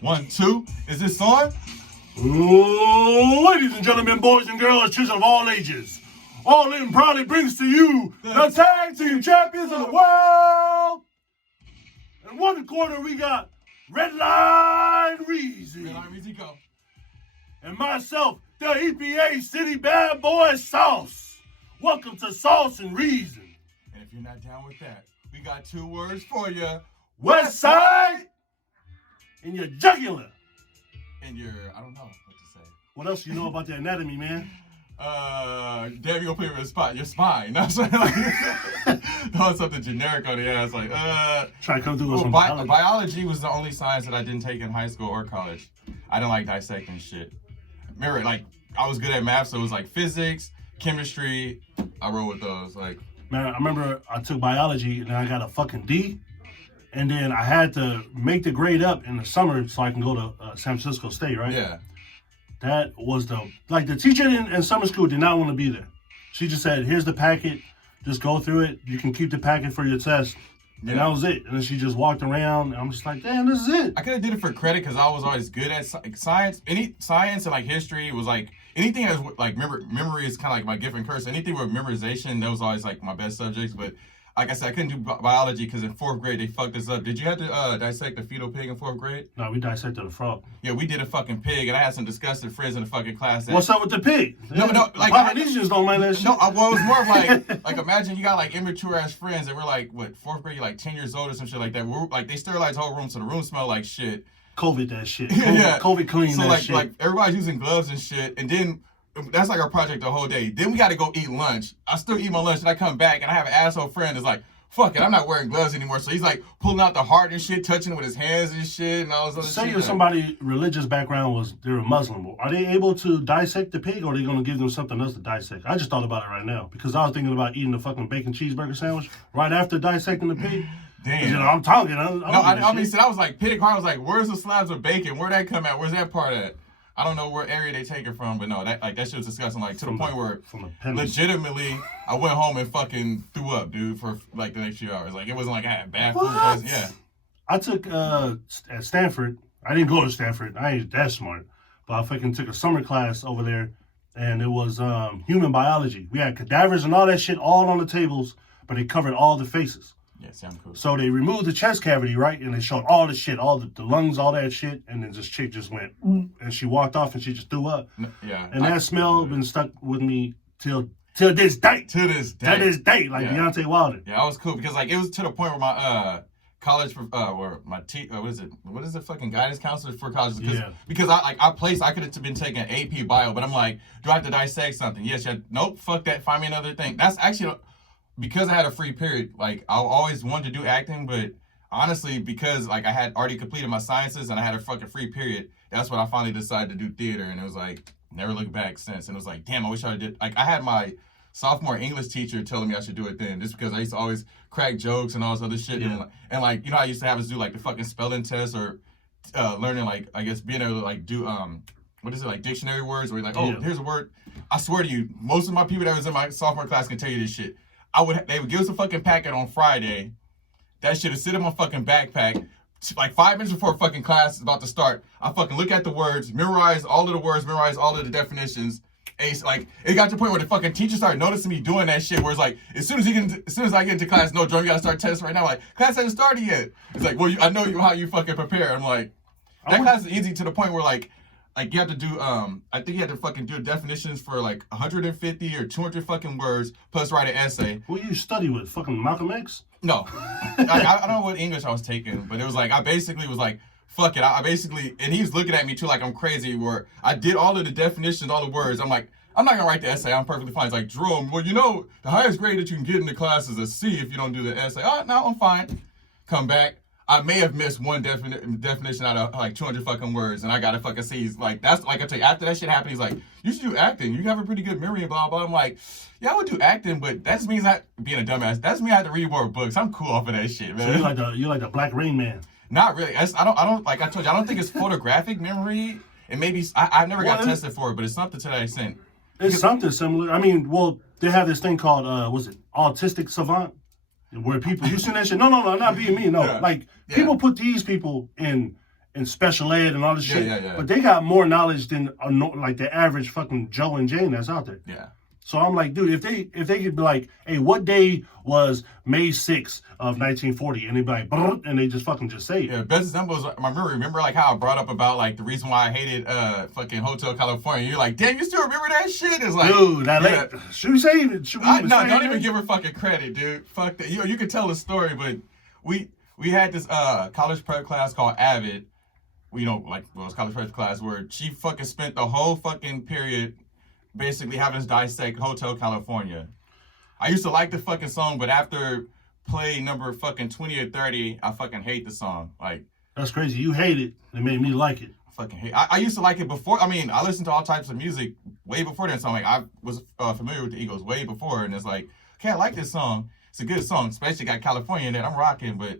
1, 2. Is this on? Ooh, ladies and gentlemen, boys and girls, children of all ages, All In proudly brings to you the tag team champions of the world. In one corner, we got Red Line Riezon. Red Line Riezon, go. And myself, the EPA City Bad Boy Sauce. Welcome to Sauce and Riezon. And if you're not down with that, we got 2 words for you. West Side in your jugular. And your, I don't know what to say. What else you know about the anatomy, man? Damn, you gonna put me on the spot. Your spine. That's what like, something generic on the ass. Like, Try to come through with some biology. Biology was the only science that I didn't take in high school or college. I didn't like dissecting shit. Remember, like, I was good at math, so it was like physics, chemistry. I roll with those. Like, man, I remember I took biology and I got a fucking D. And then I had to make the grade up in the summer so I can go to San Francisco State, right? Yeah. That was the teacher in summer school did not want to be there. She just said, here's the packet. Just go through it. You can keep the packet for your test. And that was it. And then she just walked around. And I'm just like, damn, this is it. I could have did it for credit because I was always good at science. Any science and like history was like, anything that was like, memory is kind of like my gift and curse. Anything with memorization, that was always like my best subjects. But like I said, I couldn't do biology because in 4th grade, they fucked us up. Did you have to dissect a fetal pig in 4th grade? No, we dissected a frog. Yeah, we did a fucking pig, and I had some disgusting friends in the fucking class. What's up with the pig? No, like Polynesians don't mind that shit. No, well, it was more of like imagine you got like immature-ass friends that were like, what, 4th grade, you're like 10 years old or some shit like that. We're, like, they sterilized the whole room, so the room smelled like shit. COVID that shit. Yeah. COVID clean so that shit. Like everybody's using gloves and shit, and then that's like our project the whole day. Then we got to go eat lunch. I still eat my lunch, and I come back, and I have an asshole friend that's like, fuck it, I'm not wearing gloves anymore. So he's like pulling out the heart and shit, touching it with his hands and shit, and all this other shit. Say if somebody religious background was they're a Muslim, are they able to dissect the pig, or are they going to give them something else to dissect? I just thought about it right now because I was thinking about eating the fucking bacon cheeseburger sandwich right after dissecting the pig. Damn. You know, I'm talking. I mean, so that was like pig heart. I was like, where's the slabs of bacon? Where'd that come at? Where's that part at? I don't know where area they take it from, but no, that shit was disgusting. Like, to the point where legitimately I went home and fucking threw up, dude, for like the next few hours. Like, it wasn't like I had bad food. Yeah. I took at Stanford. I didn't go to Stanford. I ain't that smart, but I fucking took a summer class over there, and it was human biology. We had cadavers and all that shit all on the tables, but it covered all the faces. Yeah, sounds cool. So they removed the chest cavity, right? And they showed all the shit, all the lungs, all that shit. And then this chick just went, and she walked off and she just threw up. Yeah. And that smell been stuck with me till this day. To this day. Like Deontay Wilder. Yeah, I was cool because like it was to the point where my college, where my what is it fucking guidance counselor for college? Because I could have been taking AP bio, but I'm like, do I have to dissect something? Yes, nope, fuck that, find me another thing. That's actually, because I had a free period, like I always wanted to do acting, but honestly, because like I had already completed my sciences and I had a fucking free period, that's when I finally decided to do theater, and it was like never looked back since. And it was like, damn, I wish I did. Like I had my sophomore English teacher telling me I should do it then, just because I used to always crack jokes and all this other shit, and like you know I used to have us do like the fucking spelling test or learning like I guess being able to like do what is it, like dictionary words where you're like, oh, here's a word. I swear to you, most of my people that was in my sophomore class can tell you this shit. They would give us a fucking packet on Friday. That shit would sit in my fucking backpack. Like 5 minutes before fucking class is about to start, I fucking look at the words, memorize all of the words, memorize all of the definitions. Ace, like it got to the point where the fucking teacher started noticing me doing that shit. Where it's like, as soon as I get into class, no, Joe, you gotta start testing right now. Like class hasn't started yet. It's like, well, I know how you fucking prepare. I'm like, that class is easy to the point where like you have to do, I think you had to fucking do definitions for like 150 or 200 fucking words, plus write an essay. Who you study with? Fucking Malcolm X? No. I don't know what English I was taking, but it was like, I basically was like, fuck it. I basically, and he was looking at me too like I'm crazy, where I did all of the definitions, all the words. I'm like, I'm not gonna write the essay, I'm perfectly fine. It's like, Jerome, well, you know, the highest grade that you can get in the class is a C if you don't do the essay. Oh, no, I'm fine. Come back. I may have missed one definition out of like 200 fucking words, and I got to fucking see. He's like, that's like, I tell you, after that shit happened, he's like, you should do acting. You have a pretty good memory and blah, blah. I'm like, yeah, I would do acting, but that just means being a dumbass. That's me, I have to read more books. I'm cool off of that shit, man. So you're like the Black Rain Man. Not really. I don't, like I told you, I don't think it's photographic memory. And maybe, I never got tested for it, but it's something to that extent. It's something similar. I mean, well, they have this thing called, autistic savant? Where people, you seen that shit? No, not being me. No, people put these people in and special ed and all this shit. Yeah. But they got more knowledge than like the average fucking Joe and Jane that's out there. Yeah. So I'm like, dude, if they could be like, hey, what day was May 6th of 1940? And they'd be like, brr, and they just fucking just say it. Yeah, best example is, remember like how I brought up about like the reason why I hated fucking Hotel California. You're like, damn, you still remember that shit? It's like, dude, should we say it? No, don't even give her fucking credit, dude. Fuck that. You can tell the story, but we had this college prep class called Avid. It was college prep class where she fucking spent the whole fucking period basically having us dissect Hotel California. I used to like the fucking song, but after play number fucking 20 or 30, I fucking hate the song. Like, that's crazy. You hate it. It made me like it. I fucking hate. I used to like it before. I mean, I listened to all types of music way before that song. Like, I was familiar with the Eagles way before, and it's like, okay, I like this song. It's a good song, especially got California in it. I'm rocking, but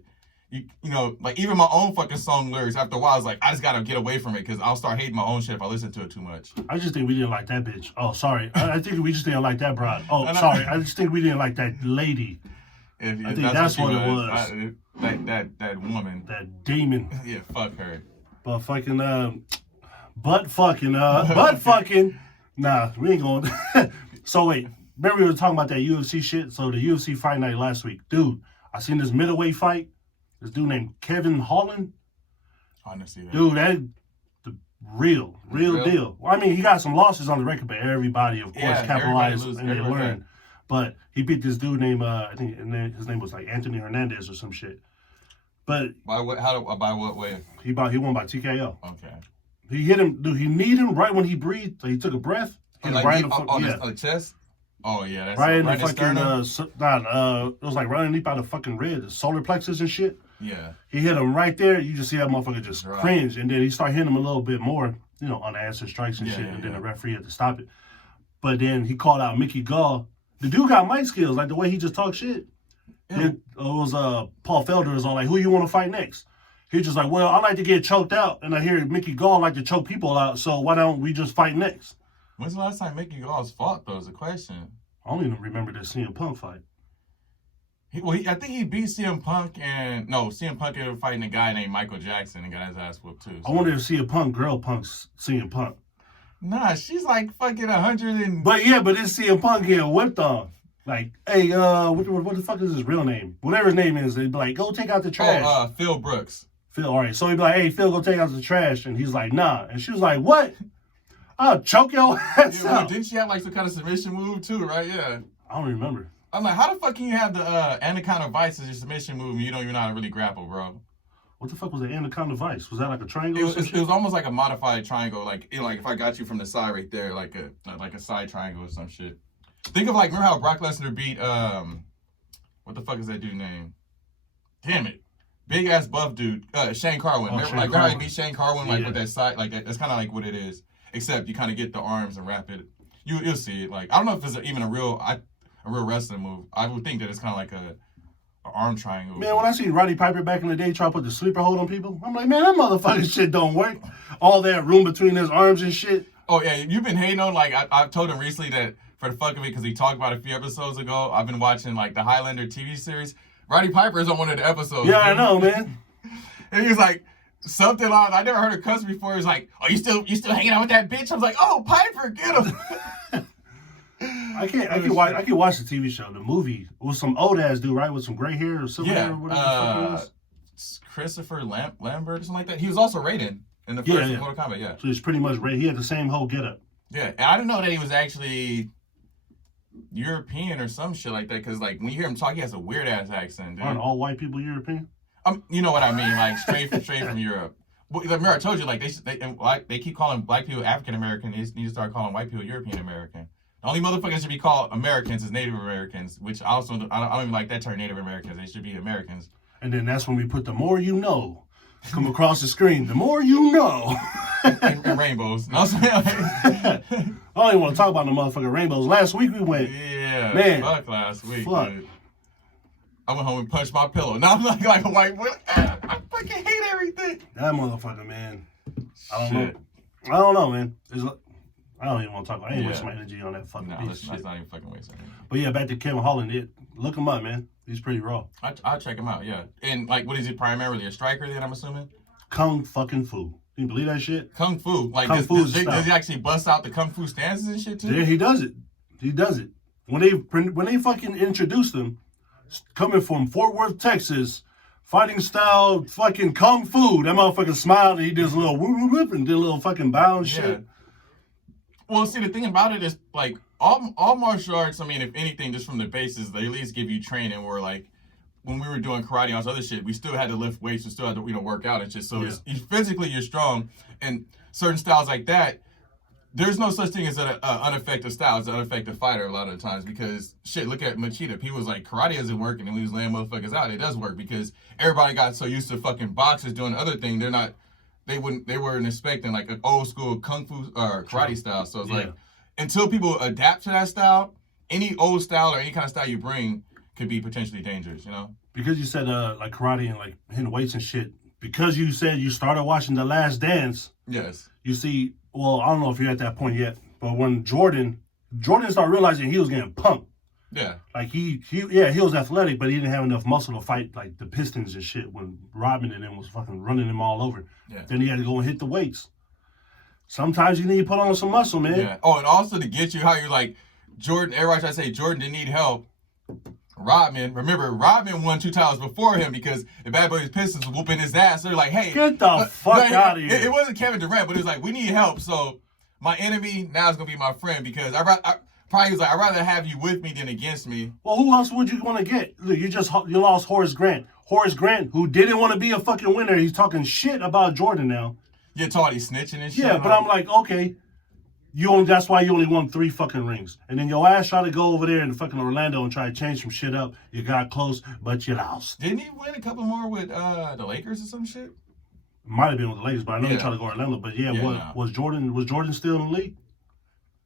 you know, like even my own fucking song lyrics, after a while, I was like, I just gotta get away from it because I'll start hating my own shit if I listen to it too much. I just think we didn't like that bitch. Oh, sorry. I think we just didn't like that broad. Oh, sorry. I just think we didn't like that lady. I think that's what it was. That woman. That demon. Yeah, fuck her. But fucking, butt fucking. Nah, we ain't going. So wait, remember we were talking about that UFC shit? So the UFC fight night last week. Dude, I seen this middleweight fight. This dude named Kevin Holland. I didn't see that. Dude, that the real deal. Well, I mean, he got some losses on the record, but everybody, of course, capitalized and they learned. But he beat this dude named, I think his name was like Anthony Hernandez or some shit. But by what way? He won by TKO. Okay. He hit him, dude. He kneed him right when he breathed. So he took a breath. On the chest. Oh yeah, that's right in the fucking. It was like right underneath by the fucking rib, the solar plexus and shit. Yeah. He hit him right there. You just see that motherfucker just cringe, and then he started hitting him a little bit more, unanswered strikes and shit, and then the referee had to stop it. But then he called out Mickey Gall. The dude got mic skills, like the way he just talks shit. Yeah. It was Paul Felder was all like, "Who you want to fight next?" He's just like, "Well, I like to get choked out, and I hear Mickey Gall like to choke people out. So why don't we just fight next?" When's the last time Mickey Gall's fought, though, is the question. I don't even remember the CM Punk fight. I think he beat CM Punk CM Punk ended up fighting a guy named Michael Jackson and got his ass whooped, too. So. I wonder if CM Punk girl punks CM Punk. Nah, she's like fucking 100 and... But it's CM Punk getting whipped on. Like, hey, what the fuck is his real name? Whatever his name is, they'd be like, go take out the trash. Phil Brooks. Phil, all right. So he'd be like, hey, Phil, go take out the trash. And he's like, nah. And she was like, what? I'll choke your ass out. Didn't she have like some kind of submission move too, right? Yeah. I don't remember. I'm like, how the fuck can you have the Anaconda Vice as your submission move and you don't even know how to really grapple, bro? What the fuck was the Anaconda Vice? Was that like a triangle? It was almost like a modified triangle, like if I got you from the side right there, like a side triangle or some shit. Think of like, remember how Brock Lesnar beat what the fuck is that dude name? Damn it. Big ass buff dude, Shane Carwin. Remember how he beat Shane Carwin with that side, like that's kind of like what it is. Except you kind of get the arms and wrap it. You'll see it. Like I don't know if it's even a real wrestling move. I would think that it's kind of like a arm triangle. Man, when I see Roddy Piper back in the day try to put the sleeper hold on people, I'm like, man, that motherfucking shit don't work. All that room between his arms and shit. Oh yeah, you've been hating on like I told him recently that for the fuck of it because he talked about it a few episodes ago. I've been watching like the Highlander TV series. Roddy Piper is on one of the episodes. Yeah, I know, man. And he was like. Something on I never heard a cuss before. He's like, "Oh, you still hanging out with that bitch?" I was like, "Oh, Piper, get him." I can watch the TV show, the movie with some old ass dude, right, with some gray hair or silver hair or whatever the fuck it was. Christopher Lambert or something like that. He was also Raiden in the first Mortal Kombat. Yeah, so he's pretty much Raiden. He had the same whole getup. Yeah, and I didn't know that he was actually European or some shit like that. Because like when you hear him talk, he has a weird ass accent. Dude. Aren't all white people European? You know what I mean, like straight from Europe. But remember, I told you, like they keep calling black people African American. They need to start calling white people European American. The only motherfuckers should be called Americans is Native Americans, which I don't even like that term, Native Americans. They should be Americans. And then that's when we put the more you know come across the screen. The more you know. and rainbows. No, I don't even want to talk about the motherfucking rainbows. Last week we went. Yeah, man. Fuck last week. Fuck. Dude. I went home and punched my pillow. Now I'm like a white boy. I fucking hate everything. That motherfucker, man. I don't know, man. I don't even want to talk about it. I ain't waste my energy on that fucking piece of shit. That's not even fucking wasting. But yeah, back to Kevin Holland. Look him up, man. He's pretty raw. I'll check him out, yeah. And like, what is he primarily? A striker then, I'm assuming? kung fucking fu. Can you believe that shit? Kung fu. Like, Kung Fu does he actually bust out the kung fu stances and shit too? Yeah, he does it. He does it. When they fucking introduced him, coming from Fort Worth, Texas, fighting style fucking kung fu, that motherfucker smiled and he did his little whoop whoop and did a little fucking bow and shit. Well, see, the thing about it is, like, all martial arts, I mean, if anything, just from the basis, they at least give you training where, like, when we were doing karate and all this other shit, we still had to lift weights, we still had to, work out and shit. So physically you're strong, and certain styles like that, there's no such thing as an ineffective style. It's an ineffective fighter a lot of the times because, shit, look at Machida. He was like, karate isn't working, and we was laying motherfuckers out. It does work because everybody got so used to fucking boxers doing the other thing. They weren't expecting like an old school kung fu or karate style. So it's like, until people adapt to that style, any old style or any kind of style you bring could be potentially dangerous, you know? Because you said like karate and like hitting weights and shit, because you said you started watching The Last Dance. Yes. You see, well, I don't know if you're at that point yet, but when Jordan started realizing he was getting punked. Yeah. Like he was athletic, but he didn't have enough muscle to fight like the Pistons and shit when Rodman and them was fucking running him all over. Yeah. Then he had to go and hit the weights. Sometimes you need to put on some muscle, man. Yeah. Oh, and also to get you how you're like, Jordan, everybody try to say Jordan didn't need help. Rodman won 2 titles before him because the Bad Boys Pistons was whooping his ass. They're like, hey, get the fuck out of here. It wasn't Kevin Durant, but it was like, we need help. So my enemy now is gonna be my friend because I'd rather have you with me than against me. Well, who else would you want to get? Look, you lost Horace Grant. Horace Grant, who didn't want to be a fucking winner, he's talking shit about Jordan now. You're taught he's snitching and shit. Yeah, but I'm like, okay. That's why you only won 3 fucking rings. And then your ass tried to go over there in fucking Orlando and try to change some shit up. You got close, but you lost. Didn't he win a couple more with the Lakers or some shit? Might have been with the Lakers, but I know he tried to go Orlando. But was Jordan still in the league?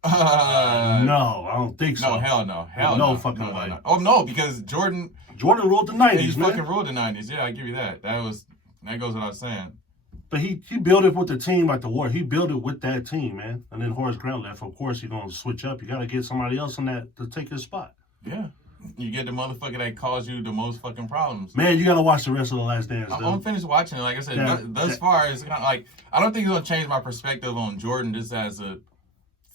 No, I don't think so. No, hell no. No fucking way. No. Oh no, because Jordan ruled the 90s, he man. fucking ruled the 90s. Yeah, I give you that. That goes without saying. But he built it with the team like the war. He built it with that team, man. And then Horace Grant left. Of course, you're going to switch up. You got to get somebody else in that to take his spot. Yeah. You get the motherfucker that caused you the most fucking problems. Man, you got to watch the rest of The Last Dance, dude. I'm finished watching it. Like I said, thus far, it's kind of like, I don't think it's going to change my perspective on Jordan just as a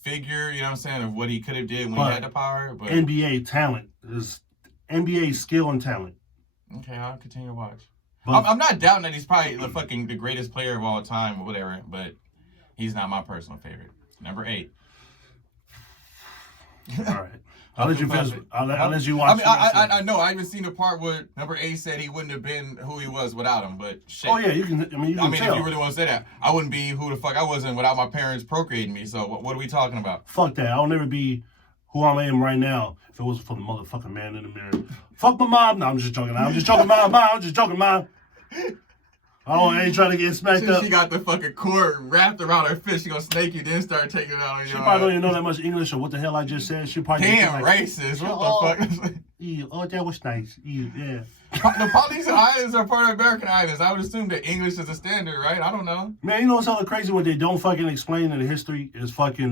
figure, you know what I'm saying, of what he could have did when he had the power. But NBA talent is NBA skill and talent. Okay, I'll continue to watch. I'm not doubting that he's probably the greatest player of all time or whatever, but he's not my personal favorite. Number 8. All right. I'll let you finish. I'll let you watch. I know. I haven't seen the part where number 8 said he wouldn't have been who he was without him, but shit. Oh, yeah. You can tell. If you really want to say that, I wouldn't be who the fuck I wasn't without my parents procreating me. So what are we talking about? Fuck that. I'll never be who I am right now if it wasn't for the motherfucking man in the mirror. Fuck my mom. No, I'm just joking. I'm just joking, mom. I'm just joking, mom. Oh, I ain't trying to get smacked up. She got the fucking cord wrapped around her fist. She gonna snake you, then start taking it out on you. She probably don't even know that much English or what the hell I just said. She probably damn racist. What the fuck? Oh, that was nice. Yeah. The Polynesian Islands are part of American Islands. I would assume that English is a standard, right? I don't know. Man, you know what's hella crazy? What they don't fucking explain in the history is fucking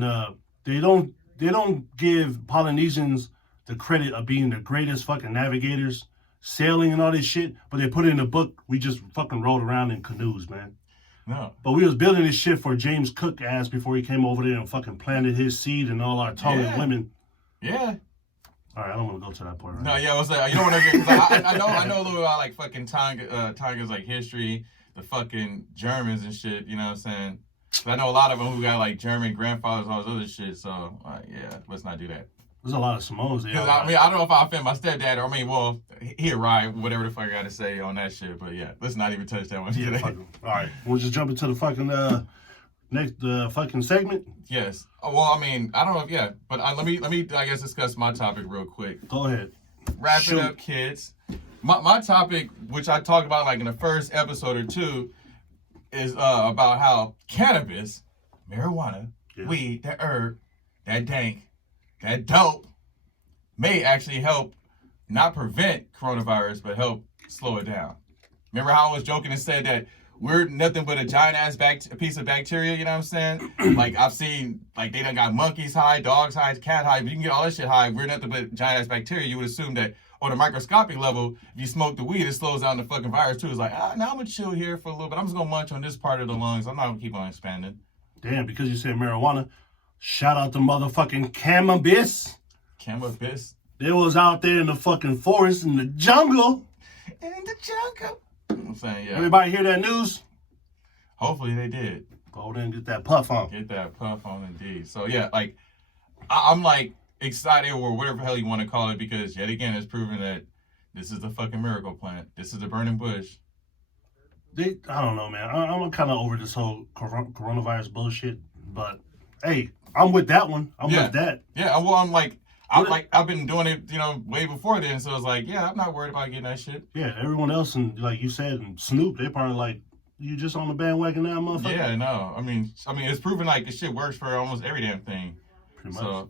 they don't give Polynesians the credit of being the greatest fucking navigators, sailing and all this shit, but they put it in the book. We just fucking rode around in canoes, man. No. But we was building this shit for James Cook ass before he came over there and fucking planted his seed and all our Tongan women. Yeah. All right, I don't want to go to that point right now. No, yeah, I was like, you don't want to get, because I know a little bit about like fucking Tonga's like history, the fucking Germans and shit, you know what I'm saying? I know a lot of them who got like German grandfathers and all this other shit, so yeah, let's not do that. There's a lot of Samoans there. I don't know if I offend my stepdad or he arrived, whatever the fuck I got to say on that shit. But yeah, let's not even touch that one today. All right, we'll just jump into the fucking next fucking segment. Yes. Well, I mean, I don't know if but let me I guess discuss my topic real quick. Go ahead. Wrap it up, kids. My topic, which I talked about like in the first episode or two, is about how cannabis, marijuana, weed, that herb, that dank, that dope may actually help not prevent coronavirus, but help slow it down. Remember how I was joking and said that we're nothing but a giant ass piece of bacteria, you know what I'm saying? Like I've seen, like they done got monkeys high, dogs high, cat high, but you can get all that shit high. We're nothing but giant ass bacteria. You would assume that, on a microscopic level, if you smoke the weed, it slows down the fucking virus too. It's like, now I'm gonna chill here for a little bit. I'm just gonna munch on this part of the lungs. I'm not gonna keep on expanding. Damn, because you said marijuana. Shout out to motherfucking cannabis. Cannabis. They was out there in the fucking forest, in the jungle. In the jungle. I'm saying, yeah. Everybody hear that news? Hopefully they did. Go there and get that puff on. Get that puff on indeed. So yeah, like I'm like excited or whatever the hell you want to call it because yet again it's proven that this is the fucking miracle plant. This is the burning bush. I don't know, man. I'm kind of over this whole coronavirus bullshit. But hey, I'm with that one. I'm with that. Yeah. Well, I've been doing it, way before then. So it's like, yeah, I'm not worried about getting that shit. Yeah, everyone else and like you said, and Snoop, they probably like, you just on the bandwagon now, motherfucker. Yeah, no. I mean, it's proven like this shit works for almost every damn thing. Pretty much.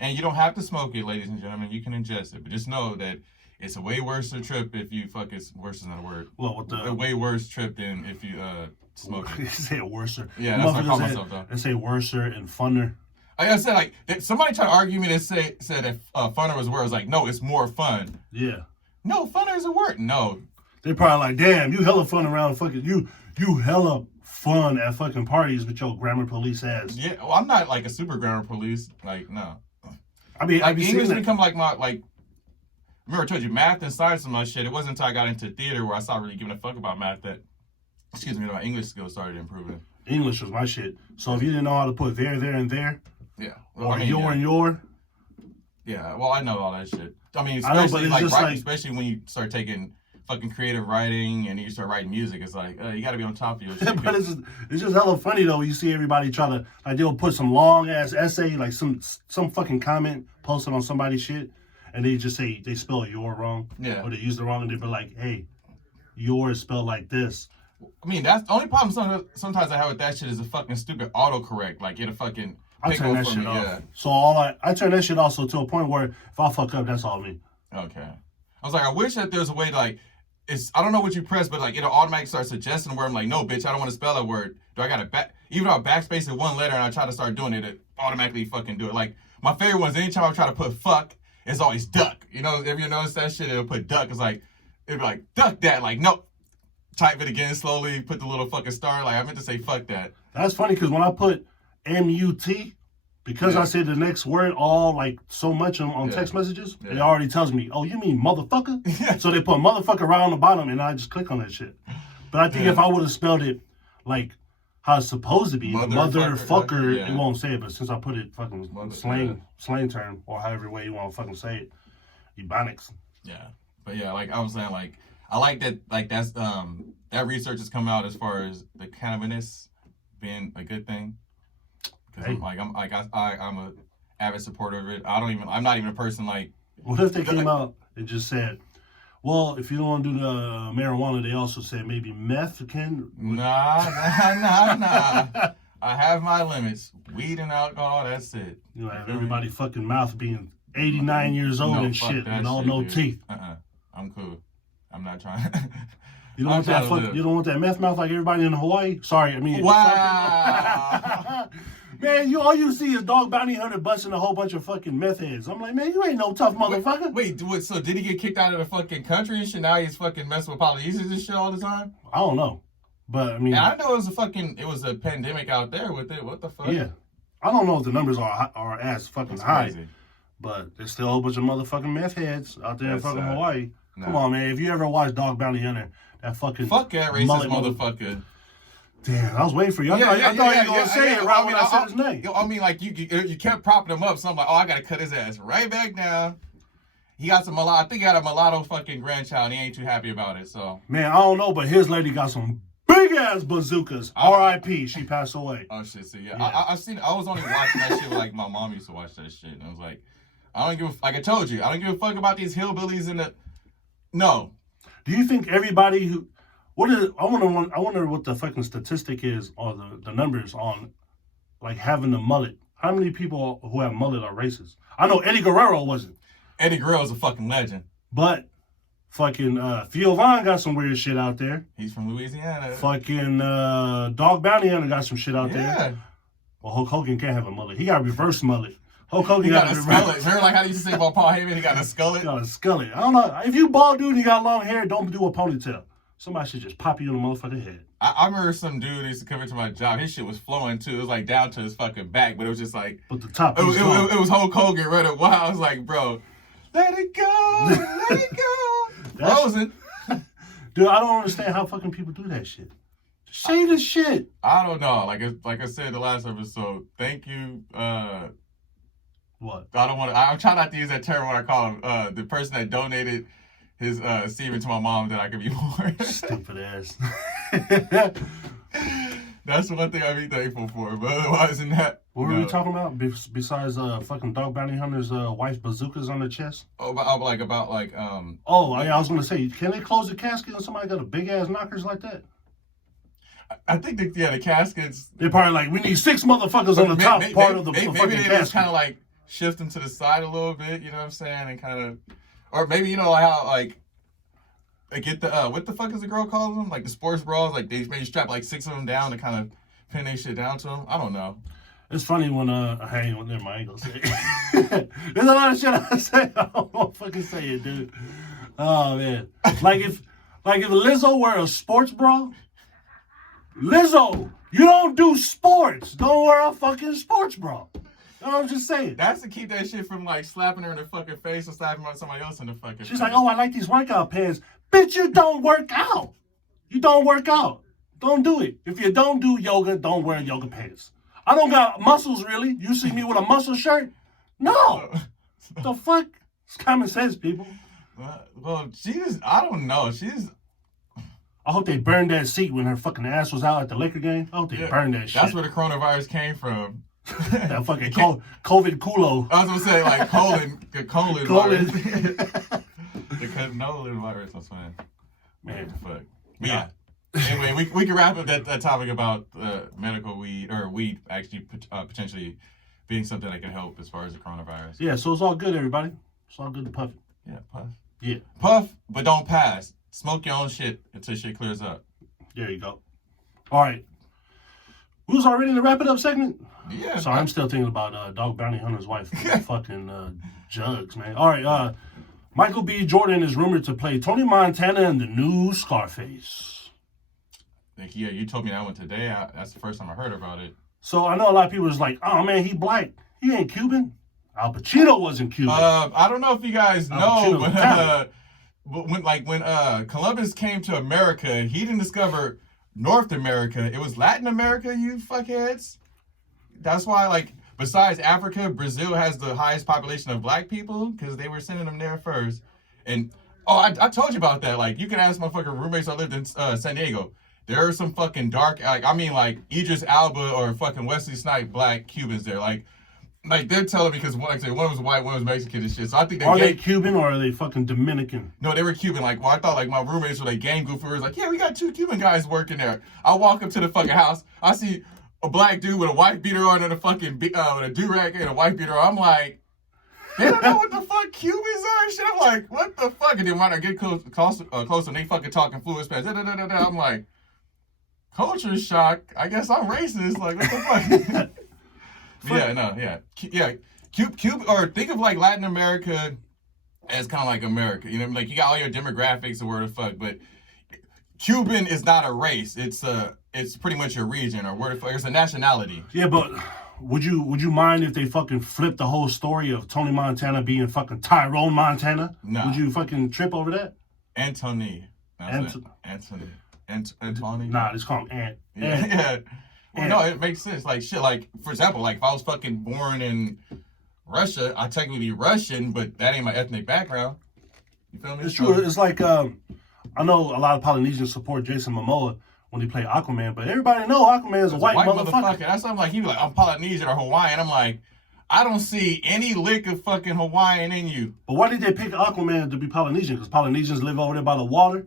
And you don't have to smoke it, ladies and gentlemen. You can ingest it, but just know that it's a way worse trip if you worse is not a word. Well, with a way worse trip than if you smoke it. You say worser. Yeah, that's what I call myself though. They say worser and funner. Like I said, like somebody tried to argue me and said if funner was a word. I was like, no, it's more fun. Yeah. No, funner is a word. No. They probably like, damn, you hella fun around fucking you hella fun at fucking parties with your grammar police ass. Yeah, well, I'm not like a super grammar police. Like, no. I mean, like English become like my remember I told you math and science and my shit. It wasn't until I got into theater where I started really giving a fuck about math that my English skills started improving. English was my shit. So if you didn't know how to put there, and there, yeah, well, or your and your, yeah, well, I know all that shit. I mean, especially especially when you start taking fucking creative writing and you start writing music, it's like you got to be on top of your shit. But it's just hella funny though. You see everybody try to they'll put some long ass essay, like some fucking comment posted on somebody's shit, and they just say they spell your wrong, or they use the wrong, and they be like, hey, your is spelled like this. I mean, that's the only problem sometimes I have with that shit is a fucking stupid autocorrect. Like, it'll fucking I turn that shit off. Yeah. So I turn that shit off to a point where if I fuck up, that's all me. Okay. I was like, I wish that there's a way to I don't know what you press, but it'll automatically start suggesting a word. I'm like, no, bitch, I don't want to spell that word. Do I got to even though I backspace it one letter and I try to start doing it, it automatically fucking do it. Like, my favorite ones, anytime I try to put fuck, it's always duck. If you notice that shit, it'll put duck. It's like, it'll be like, duck that. Like, nope. Type it again slowly, put the little fucking star. Like, I meant to say fuck that. That's funny because when I put M-U-T, because I said the next word all so much on text messages, it already tells me, oh, you mean motherfucker? So they put motherfucker right on the bottom and I just click on that shit. But I think if I would have spelled it like how it's supposed to be, motherfucker, it won't say it. But since I put it fucking slang term or however way you want to fucking say it, ebonics. Yeah. But yeah, like I was saying, I like that, that's that research has come out as far as the cannabis being a good thing. Because I'm a avid supporter of it. I'm not even a person like. What if they came out and just said, well, if you don't want to do the marijuana, they also said maybe meth can. Nah. I have my limits. Weed and alcohol, that's it. Everybody fucking mouth being 89 years old and shit with all no teeth. I'm cool. I'm not trying. You don't want that meth mouth like everybody in Hawaii? Sorry, I mean. Wow. Man, all you see is Dog Bounty Hunter busting a whole bunch of fucking meth heads. I'm like, man, you ain't no tough motherfucker. Wait, so did he get kicked out of the fucking country and shit? Now he's fucking messing with police and shit all the time? I don't know. But I mean. And I know it was a pandemic out there with it. What the fuck? Yeah. I don't know if the numbers are as fucking high. Crazy. But there's still a whole bunch of motherfucking meth heads out there in fucking Hawaii. No. Come on, man. If you ever watched Dog Bounty Hunter, that fucking. Fuck that racist motherfucker. Damn, I was waiting for you. I thought you were going to say it right when I said his name. I mean, like, you kept propping him up, so I'm like, I got to cut his ass right back down. He got I think he got a mulatto fucking grandchild, and he ain't too happy about it, so. Man, I don't know, but his lady got some big-ass bazookas. R.I.P. She passed away. Oh, shit, so yeah. I was only watching that shit like my mom used to watch that shit, and I was like, like I told you, I don't give a fuck about these hillbillies in the. No. Do you think everybody who. I wonder what the fucking statistic is, or the numbers on, having a mullet. How many people who have mullet are racist? I know Eddie Guerrero wasn't. Eddie Guerrero's a fucking legend. But, fucking Theo Von got some weird shit out there. He's from Louisiana. Fucking Dog Bounty Hunter got some shit out there. Well, Hulk Hogan can't have a mullet. He got a reverse mullet. Hulk Hogan he got a skullet. Remember like how they used to say about Paul Heyman? He got a skullet. Got a skullet. I don't know. If you bald dude and you got long hair, don't do a ponytail. Somebody should just pop you in the motherfucking head. I remember some dude used to come into my job. His shit was flowing too. It was like down to his fucking back, but it was just like. But the top. It was Hulk Hogan right up. Wow, I was like, bro, let it go, let it go. Frozen. Dude, I don't understand how fucking people do that shit. Say this shit. I don't know. Like I said in the last episode, thank you. What? I'm trying not to use that term when I call him the person that donated his semen to my mom that I could be born. Stupid ass. That's one thing I'd be thankful for. But otherwise than that. What were we talking about? Besides fucking dog bounty hunter's wife's bazookas on the chest? Oh, about Oh, yeah, I was gonna say, can they close the casket when somebody got a big ass knockers like that? I think the caskets. They're probably like, we need 6 motherfuckers on the top part of the fucking casket. Maybe they just kind of like shift them to the side a little bit, you know what I'm saying, and kind of, or maybe you know like how like they get the what the fuck is the girl calls them, like the sports bras, like they maybe strap like 6 of them down to kind of pin their shit down to them. I don't know. It's funny when I ain't never mind, I ain't gonna say it. There's a lot of shit I say. I don't want to fucking say it, dude. Oh man, like if Lizzo wear a sports bra. Lizzo, you don't do sports. Don't wear a fucking sports bra. I'm just saying. That's to keep that shit from like slapping her in the fucking face or slapping on somebody else in the fucking She's face. like, oh, I like these workout pants. Bitch, you don't work out. You don't work out. Don't do it. If you don't do yoga, don't wear yoga pants. I don't got muscles, really. You see me with a muscle shirt? No. The fuck? It's common sense, people. Well, I don't know. I hope they burned that seat when her fucking ass was out at the Laker game. I hope they burned that shit. That's where the coronavirus came from. That fucking COVID culo. I was gonna say like colon virus. The canola virus. I'm saying. Man, fuck. But yeah. Anyway, we can wrap up that topic about medical weed or weed actually potentially being something that can help as far as the coronavirus. Yeah. So it's all good, everybody. It's all good to puff it. Yeah, puff. Yeah. Puff, but don't pass. Smoke your own shit until shit clears up. There you go. All right. We was already in the wrap it up segment? Yeah. Sorry, I'm still thinking about Dog Bounty Hunter's wife. Fucking jugs, man. All right. Michael B. Jordan is rumored to play Tony Montana in the new Scarface. Yeah, you told me that one today. That's the first time I heard about it. So I know a lot of people was like, oh, man, he black. He ain't Cuban. Al Pacino wasn't Cuban. I don't know if you guys know, but when Columbus came to America, he didn't discover North America. It was Latin America, you fuckheads. That's why, like, besides Africa, Brazil has the highest population of black people because they were sending them there first. And I told you about that. Like, you can ask my fucking roommates. I lived in San Diego. There are some fucking dark, like Idris Elba or fucking Wesley Snipes black Cubans there. Like they're telling me because one was white, one was Mexican and shit. So I think are they Cuban or are they fucking Dominican? No, they were Cuban. Like, well, I thought like my roommates were like gang goofers. Like, yeah, we got 2 Cuban guys working there. I walk up to the fucking house. I see a black dude with a white beater on and a fucking with a do-rag and a white beater on. I'm like, they don't know what the fuck Cubans are and shit. I'm like, what the fuck? And then when I get close and they fucking talking fluid Spanish. I'm like, culture shock. I guess I'm racist. Like, what the fuck? Cuba, or think of like Latin America as kind of like America. You know, like you got all your demographics or where the fuck, but Cuban is not a race. It's pretty much a region or where the fuck. It's a nationality. Yeah, but would you mind if they fucking flipped the whole story of Tony Montana being fucking Tyrone Montana? No. Would you fucking trip over that? Anthony. Nah, just call him Ant. Yeah. Well, no, it makes sense. Like, shit, like, for example, like, if I was fucking born in Russia, I'd technically be Russian, but that ain't my ethnic background. You feel me? It's true. It's like, I know a lot of Polynesians support Jason Momoa when he played Aquaman, but everybody know Aquaman is a white motherfucker. That's something like, he be like, I'm Polynesian or Hawaiian. I'm like, I don't see any lick of fucking Hawaiian in you. But why did they pick Aquaman to be Polynesian? Because Polynesians live over there by the water?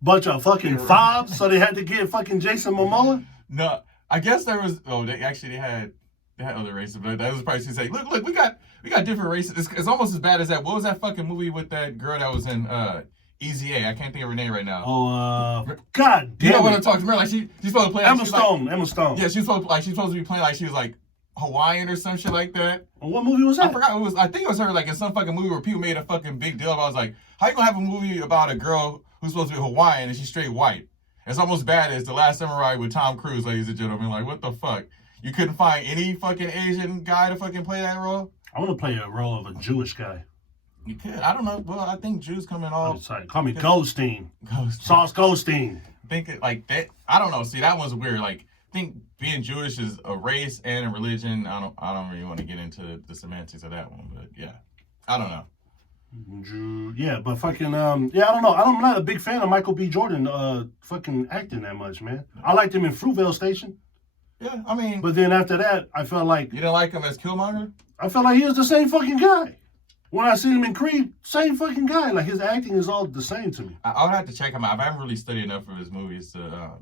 Bunch of fucking fobs, so they had to get fucking Jason Momoa? No. I guess there was. Oh, they had other races, but that was probably to say, look, we got different races. It's almost as bad as that. What was that fucking movie with that girl that was in Easy A? I can't think of her name right now. Oh, God damn! You know what I'm talking about? Like she's supposed to play. Emma Stone. Yeah, she's supposed to be playing like she was like Hawaiian or some shit like that. What movie was that? I forgot. I think it was her, like in some fucking movie where people made a fucking big deal. I was like, how you gonna have a movie about a girl who's supposed to be Hawaiian and she's straight white? It's almost bad as The Last Samurai with Tom Cruise, ladies and gentlemen. Like, what the fuck? You couldn't find any fucking Asian guy to fucking play that role? I want to play a role of a Jewish guy. You could. I don't know. Well, I think Jews coming off. Call me Goldstein. Sauce Goldstein. Think it like that. I don't know. See, that one's weird. Like, I think being Jewish is a race and a religion. I don't really want to get into the semantics of that one, but yeah, I don't know. Yeah, but fucking I don't know. I'm not a big fan of Michael B. Jordan fucking acting that much, man. I liked him in Fruitvale Station. Yeah, I mean. But then after that, I felt like you didn't like him as Killmonger. I felt like he was the same fucking guy. When I seen him in Creed, same fucking guy. Like, his acting is all the same to me. I would have to check him out. I haven't really studied enough of his movies to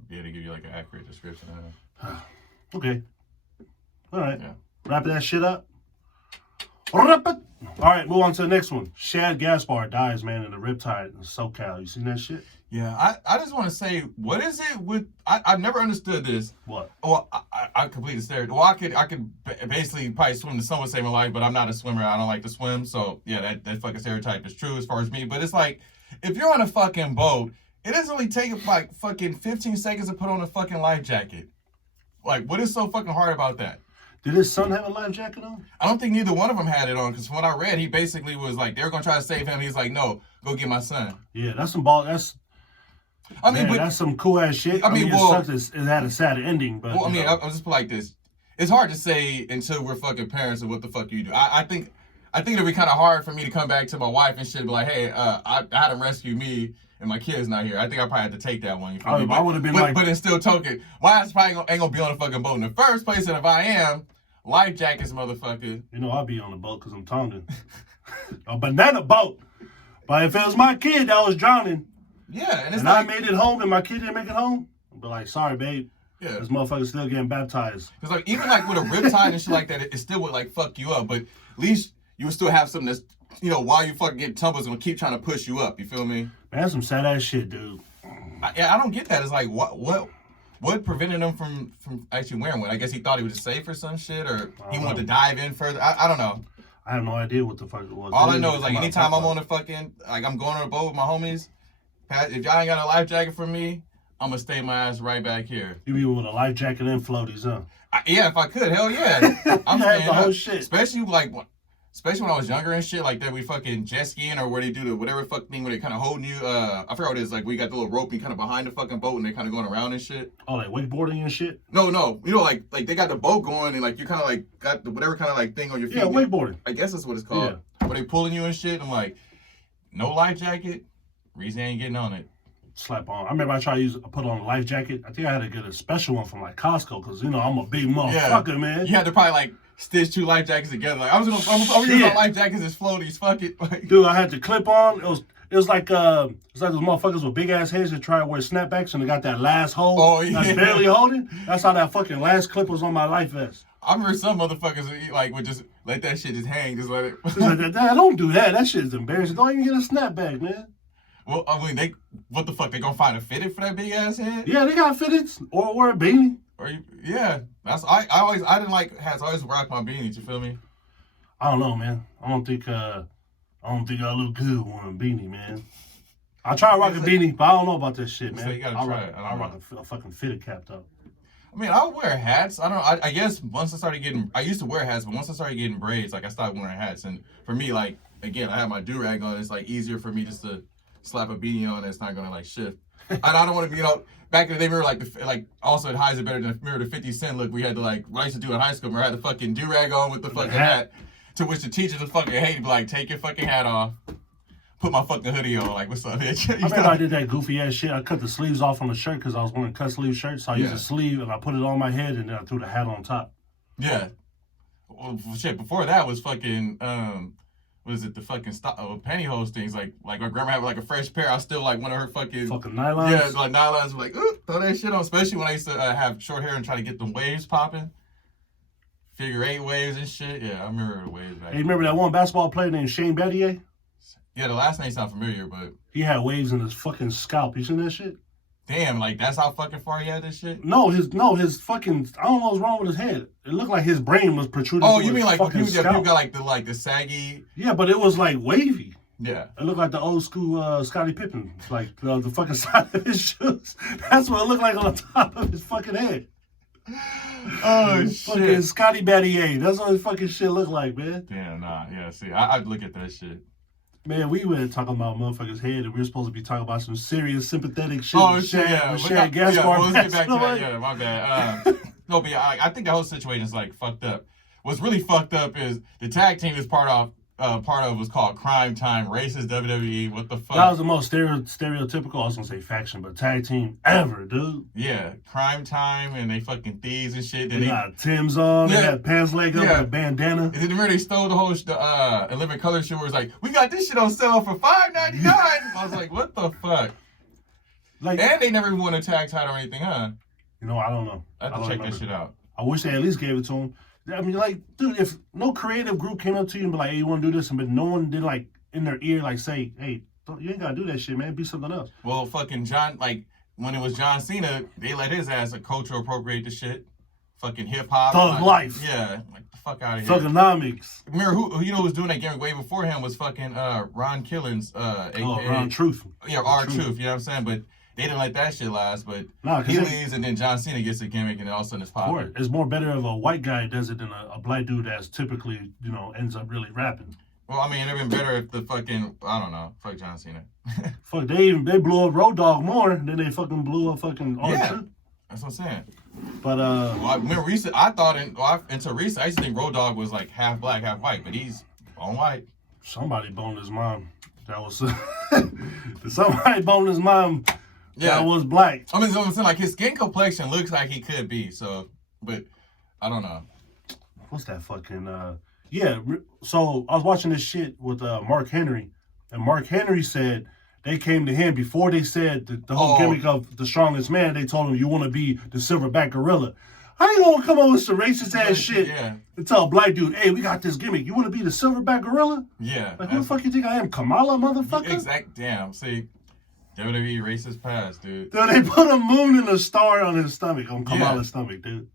be able to give you, like, an accurate description of him. Okay. All right. Yeah. Wrap that shit up. Wrap it. All right, move on to the next one. Shad Gaspard dies, man, in a riptide in SoCal. You seen that shit? Yeah, I just want to say, what is it with... I've never understood this. What? Well, I completely stared. Well, I could basically probably swim to somewhat save my life, but I'm not a swimmer. I don't like to swim. So, yeah, that fucking stereotype is true as far as me. But it's like, if you're on a fucking boat, it doesn't really take, like, fucking 15 seconds to put on a fucking life jacket. Like, what is so fucking hard about that? Did his son have a life jacket on? I don't think neither one of them had it on, because from what I read, he basically was like, they were going to try to save him. He's like, no, go get my son. Yeah, that's some ball. I mean, but that's some cool ass shit. I mean, well, it had a sad ending, but. Well, I mean, I'll just put it like this: it's hard to say until we're fucking parents of what the fuck you do. I think it'd be kind of hard for me to come back to my wife and shit and be like, hey, I had him rescue me and my kid's not here. I think I probably had to take that one. You feel me? I would have been like, but it's still token. My ass probably ain't gonna be on a fucking boat in the first place, and if I am, life jackets, motherfucker. You know, I'll be on the boat because I'm Tongan. A banana boat. But if it was my kid that was drowning. Yeah, and like, I made it home and my kid didn't make it home, I'd be like, sorry, babe. Yeah. This motherfucker's still getting baptized. Because like even like with a riptide and shit like that, it still would like fuck you up. But at least you would still have something that's, you know, while you fucking get tumbles and keep trying to push you up. You feel me? Man, that's some sad ass shit, dude. I don't get that. It's like what prevented him from actually wearing one? I guess he thought he was safe or some shit, or he wanted to dive in further. I don't know. I have no idea what the fuck it was. All I know is like anytime I'm on a fucking I'm going on a boat with my homies. If y'all ain't got a life jacket for me, I'm gonna stay my ass right back here. You be with a life jacket and floaties, huh? Yeah, if I could, hell yeah. I'm saying the whole shit. Especially when I was younger and shit like that. We fucking jet skiing or where they do the whatever fuck thing where they kind of holding you. I forgot what it is. Like we got the little rope and kind of behind the fucking boat and they kind of going around and shit. Oh, like wakeboarding and shit. No. You know, like they got the boat going and like you kind of like got the whatever kind of like thing on your feet. Yeah, wakeboarding. I guess that's what it's called. Yeah. Where they pulling you and shit. I'm like, no life jacket. Reason I ain't getting on it. Slap on. I remember I tried to put on a life jacket. I think I had to get a special one from like Costco because you know I'm a big motherfucker, man. You had to probbe like stitch two life jackets together. Like I'm using my life jackets as floaties. Fuck it, like, dude. I had to clip on. It was like those motherfuckers with big ass heads that try to wear snapbacks and they got that last hole. Oh yeah. That's barely holding. That's how that fucking last clip was on my life vest. I remember some motherfuckers like would just let that shit just hang, just let it. Like, don't do that. That shit is embarrassing. Don't even get a snapback, man. Well, I mean, what the fuck? They gonna find a fitted for that big ass head? Yeah, they got fitteds or wear a beanie. That's I didn't like hats. I always rock my beanies. You feel me? I don't know, man. I don't think I look good wearing a beanie, man. I try to rock a beanie, but I don't know about this shit, man. So you gotta try it. I rock a fucking fitted cap though. I mean, I'll wear hats. I don't know. I guess once I used to wear hats, but once I started getting braids, like I stopped wearing hats. And for me, like again, I have my do rag on. It's like easier for me just to slap a beanie on that's not gonna like shift. And I don't want to be, you know, back in the day, remember like also it hides it better than remember the 50 Cent look we had to like I used to do in high school. Where I had the fucking do rag on with the fucking hat, to which the teachers would fucking hate. Be like, take your fucking hat off, put my fucking hoodie on. Like, what's up, bitch? I remember I did that goofy ass shit. I cut the sleeves off on the shirt because I was wearing cut sleeve shirts. So I used a sleeve and I put it on my head and then I threw the hat on top. Yeah. Well, shit. Before that was fucking what is it, the fucking pantyhose things, like my grandma had like a fresh pair. I still like one of her fucking nylons. Yeah, like nylons. Were like, ooh, throw that shit on. Especially when I used to have short hair and try to get the waves popping, figure 8 waves and shit. Yeah, I remember the waves back. Hey, you remember that one basketball player named Shane Battier? Yeah, the last name sounds familiar, but he had waves in his fucking scalp. You seen that shit? Damn, like that's how fucking far he had this shit. No, his fucking. I don't know what's wrong with his head. It looked like his brain was protruding. Oh, you mean like people got like the saggy? Yeah, but it was like wavy. Yeah. It looked like the old school Scottie Pippen, like the fucking side of his shoes. That's what it looked like on the top of his fucking head. Oh shit. Fucking Scotty Battier. That's what his fucking shit looked like, man. Damn, nah, yeah. See, I'd look at that shit. Man, we were talking about motherfuckers' head, and we were supposed to be talking about some serious, sympathetic shit. Oh shit, yeah. Let's get back to that. Yeah, my bad. No, but yeah, I think the whole situation is like fucked up. What's really fucked up is the tag team is part of was called Crime Time, racist WWE. What the fuck? That was the most stereotypical. I was gonna say faction, but tag team ever, dude. Yeah, Crime Time, and they fucking thieves and shit. They got Tim's on. Yeah. They had pants leg up and a bandana. And then they stole the whole Living Color shit. Where it's like, we got this shit on sale for $5.99. I was like, what the fuck? Like, and they never even won a tag title or anything, huh? You know, I don't know. I have to check that shit out. I wish they at least gave it to him. I mean, like, dude, if no creative group came up to you and be like, hey, you want to do this? But no one did, like, in their ear, like, say, hey, you ain't got to do that shit, man. Be something else. Well, fucking John, like, when it was John Cena, they let his ass a cultural appropriate the shit. Fucking hip-hop. Thug life. Yeah. Like, the fuck out of here. Thugonomics. Remember, who you know was doing that gimmick way before him was fucking Ron Killens, a.k.a. Ron Truth. Yeah, R-Truth, you know what I'm saying? But they didn't let that shit last, but he leaves and then John Cena gets a gimmick and then all of a sudden it's popular. It's more better if a white guy does it than a black dude that's typically, you know, ends up really rapping. Well, I mean, it'd have been better if the fucking, I don't know, fuck John Cena. Fuck, they blew up Road Dogg more than they fucking blew up fucking R-Truth. Yeah, that's what I'm saying. But, well, I remember I thought until recent, I used to think Road Dogg was like half black, half white, but he's all white. Somebody boned his mom. That was, somebody boned his mom. Yeah, that was black. I mean, so I'm saying, like, his skin complexion looks like he could be, so, but I don't know. What's that fucking, yeah, so I was watching this shit with Mark Henry, and Mark Henry said they came to him before they said the whole gimmick of the strongest man. They told him, you want to be the silverback gorilla. How you gonna come up with some racist ass shit and tell a black dude, hey, we got this gimmick. You want to be the silverback gorilla? Yeah. Like, who the fuck you think I am, Kamala, motherfucker? Damn, see. WWE racist past, dude. Dude, they put a moon and a star on his stomach, on Kamala's stomach, dude.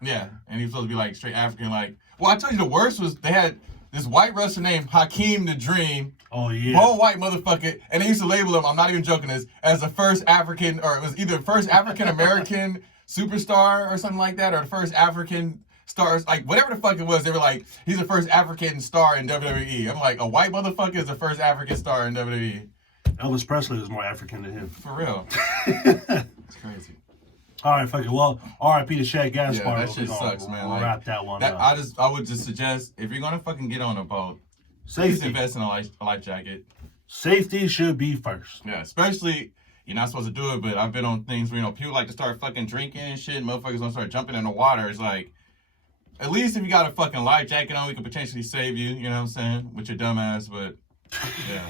Yeah, and he's supposed to be like straight African, like. Well, I told you the worst was they had this white wrestler named Hakeem the Dream. Oh yeah. Bone white motherfucker, and they used to label him. I'm not even joking this as the first African, or it was either the first African American superstar or something like that, or the first African stars, like whatever the fuck it was. They were like, he's the first African star in WWE. I'm like, a white motherfucker is the first African star in WWE. Elvis Presley is more African than him. For real. It's crazy. All right, fuck it. Well, R.I.P. to Shaq Gaspar. Yeah, that shit sucks, man. Like, wrap that one up. I would just suggest, if you're gonna fucking get on a boat, please invest in a life jacket. Safety should be first. Yeah, especially, you're not supposed to do it, but I've been on things where, you know, people like to start fucking drinking and shit, and motherfuckers gonna start jumping in the water. It's like, at least if you got a fucking life jacket on, we could potentially save you, you know what I'm saying, with your dumb ass, but, yeah.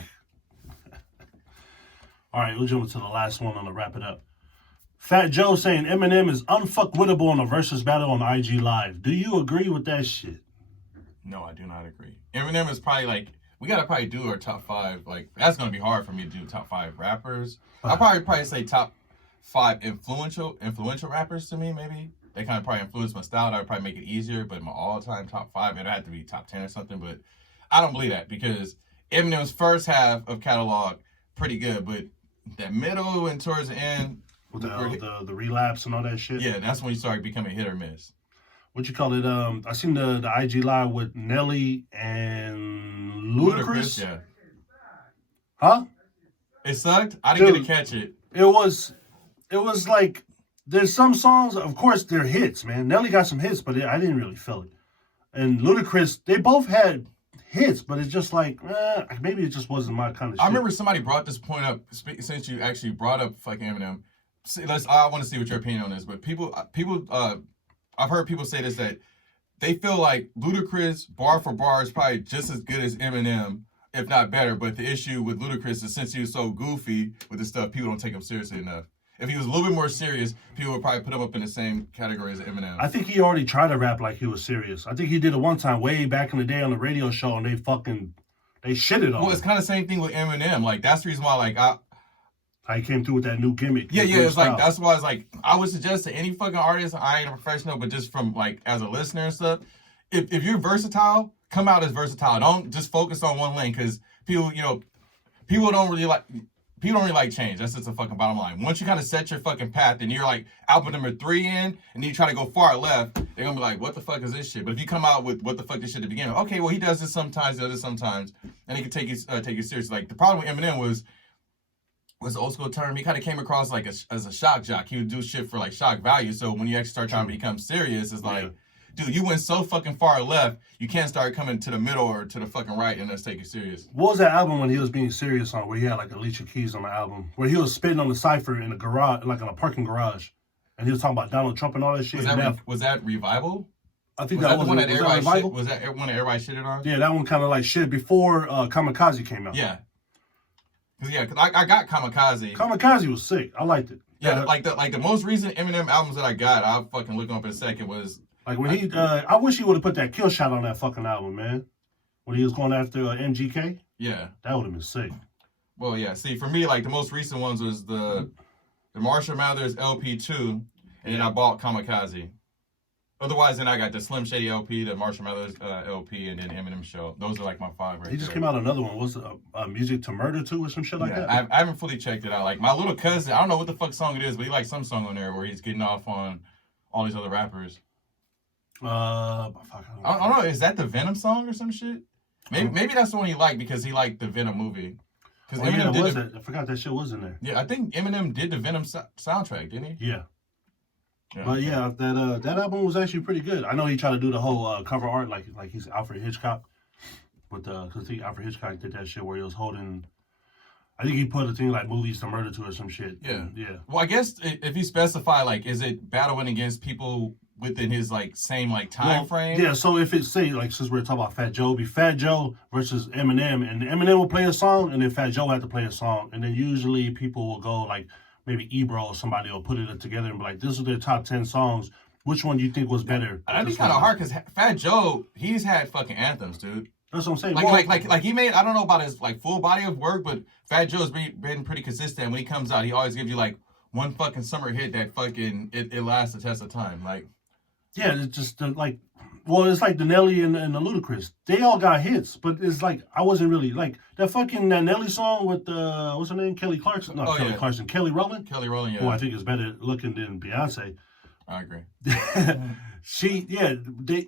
All right, we'll jump into the last one to wrap it up. Fat Joe saying Eminem is unfuckwittable in a versus battle on IG Live. Do you agree with that shit? No, I do not agree. Eminem is probably like, we gotta probably do our top 5. Like, that's gonna be hard for me to do top 5 rappers. I'll probably say top 5 influential rappers to me, maybe. They kind of probably influence my style. That would probably make it easier, but my all-time top 5, it'd have to be top 10 or something, but I don't believe that because Eminem's first half of catalog, pretty good, but that middle and towards the end, with the relapse and all that shit. Yeah, that's when you start becoming hit or miss. What you call it? I seen the IG Live with Nelly and Ludacris. Yeah. Huh? It sucked. I didn't get to catch it. It was like there's some songs. Of course, they're hits, man. Nelly got some hits, but I didn't really feel it. And Ludacris, they both had hits, but it's just like maybe it just wasn't my kind of shit. I remember somebody brought this point up since you actually brought up fucking Eminem. I want to see what your opinion on this, but people, I've heard people say this, that they feel like Ludacris bar for bar is probably just as good as Eminem, if not better. But the issue with Ludacris is since he was so goofy with this stuff, people don't take him seriously enough. If he was a little bit more serious, people would probably put him up in the same category as Eminem. I think he already tried to rap like he was serious. I think he did it one time way back in the day on the radio show, and they shitted on him. Well, it's kind of the same thing with Eminem. Like, that's the reason why, like, How he came through with that new gimmick. Yeah, it's like, that's why it's like, I would suggest to any fucking artist, I ain't a professional, but just from like, as a listener and stuff, if you're versatile, come out as versatile. Don't just focus on one lane, because people, people don't really like change. That's just a fucking bottom line. Once you kind of set your fucking path and you're like album number 3 in, and then you try to go far left, they're gonna be like, what the fuck is this shit? But if you come out with what the fuck this shit at the beginning, okay, well, he does this sometimes, he does this sometimes, and he can take you seriously. Like, the problem with Eminem was the old school term, he kind of came across like as a shock jock. He would do shit for like shock value. So when you actually start trying to become serious, it's like, dude, you went so fucking far left, you can't start coming to the middle or to the fucking right and let's take you serious. What was that album when he was being serious on, where he had like Alicia Keys on the album, where he was spitting on the cypher in a garage, like in a parking garage, and he was talking about Donald Trump and all that shit? Was that Revival? I think was that was the one that everybody Revival? was that one that everybody shitted on? Yeah, that one kind of like shit before Kamikaze came out. Yeah. Cause I got Kamikaze. Kamikaze was sick. I liked it. Yeah, like the most recent Eminem albums that I got, I'll fucking look up in a second, was like when he I wish he would have put that kill shot on that fucking album, man. When he was going after MGK. Yeah. That would have been sick. Well, yeah. See, for me, like the most recent ones was the Marshall Mathers LP2, and then I bought Kamikaze. Otherwise, then I got the Slim Shady LP, the Marshall Mathers LP, and then Eminem Show. Those are like my 5 right He just there. came out another one. Was Music to Murder 2 or some shit like that? I haven't fully checked it out. Like, my little cousin, I don't know what the fuck song it is, but he likes some song on there where he's getting off on all these other rappers. I don't know. Is that the Venom song or some shit? Maybe that's the one he liked because he liked the Venom movie. Because Eminem did that? I forgot that shit was in there. Yeah, I think Eminem did the Venom soundtrack, didn't he? Yeah. But yeah, that album was actually pretty good. I know he tried to do the whole cover art like he's Alfred Hitchcock, but because Alfred Hitchcock did that shit where he was holding. I think he put a thing like Movies to Murder to or some shit. Yeah. Yeah. Well, I guess if you specify, like, is it battling against people within his like same like time frame? Yeah. So if it's say like since we're talking about Fat Joe, it'd be Fat Joe versus Eminem, and Eminem will play a song, and then Fat Joe had to play a song, and then usually people will go like. Maybe Ebro or somebody will put it together and be like, this is their top 10 songs. Which one do you think was better? That'd be kind of hard because Fat Joe, he's had fucking anthems, dude. That's what I'm saying. Like he made, I don't know about his like full body of work, but Fat Joe's been pretty consistent. When he comes out, he always gives you like one fucking summer hit that fucking, it lasts the test of time. Like, yeah, it's just like, well, it's like the Nelly and the Ludacris. They all got hits, but it's like, I wasn't really, like, that Nelly song with, what's her name? Kelly Clarkson? No, Kelly Clarkson. Kelly Rowland? Kelly Rowland, yeah. Who I think is better looking than Beyonce. I agree.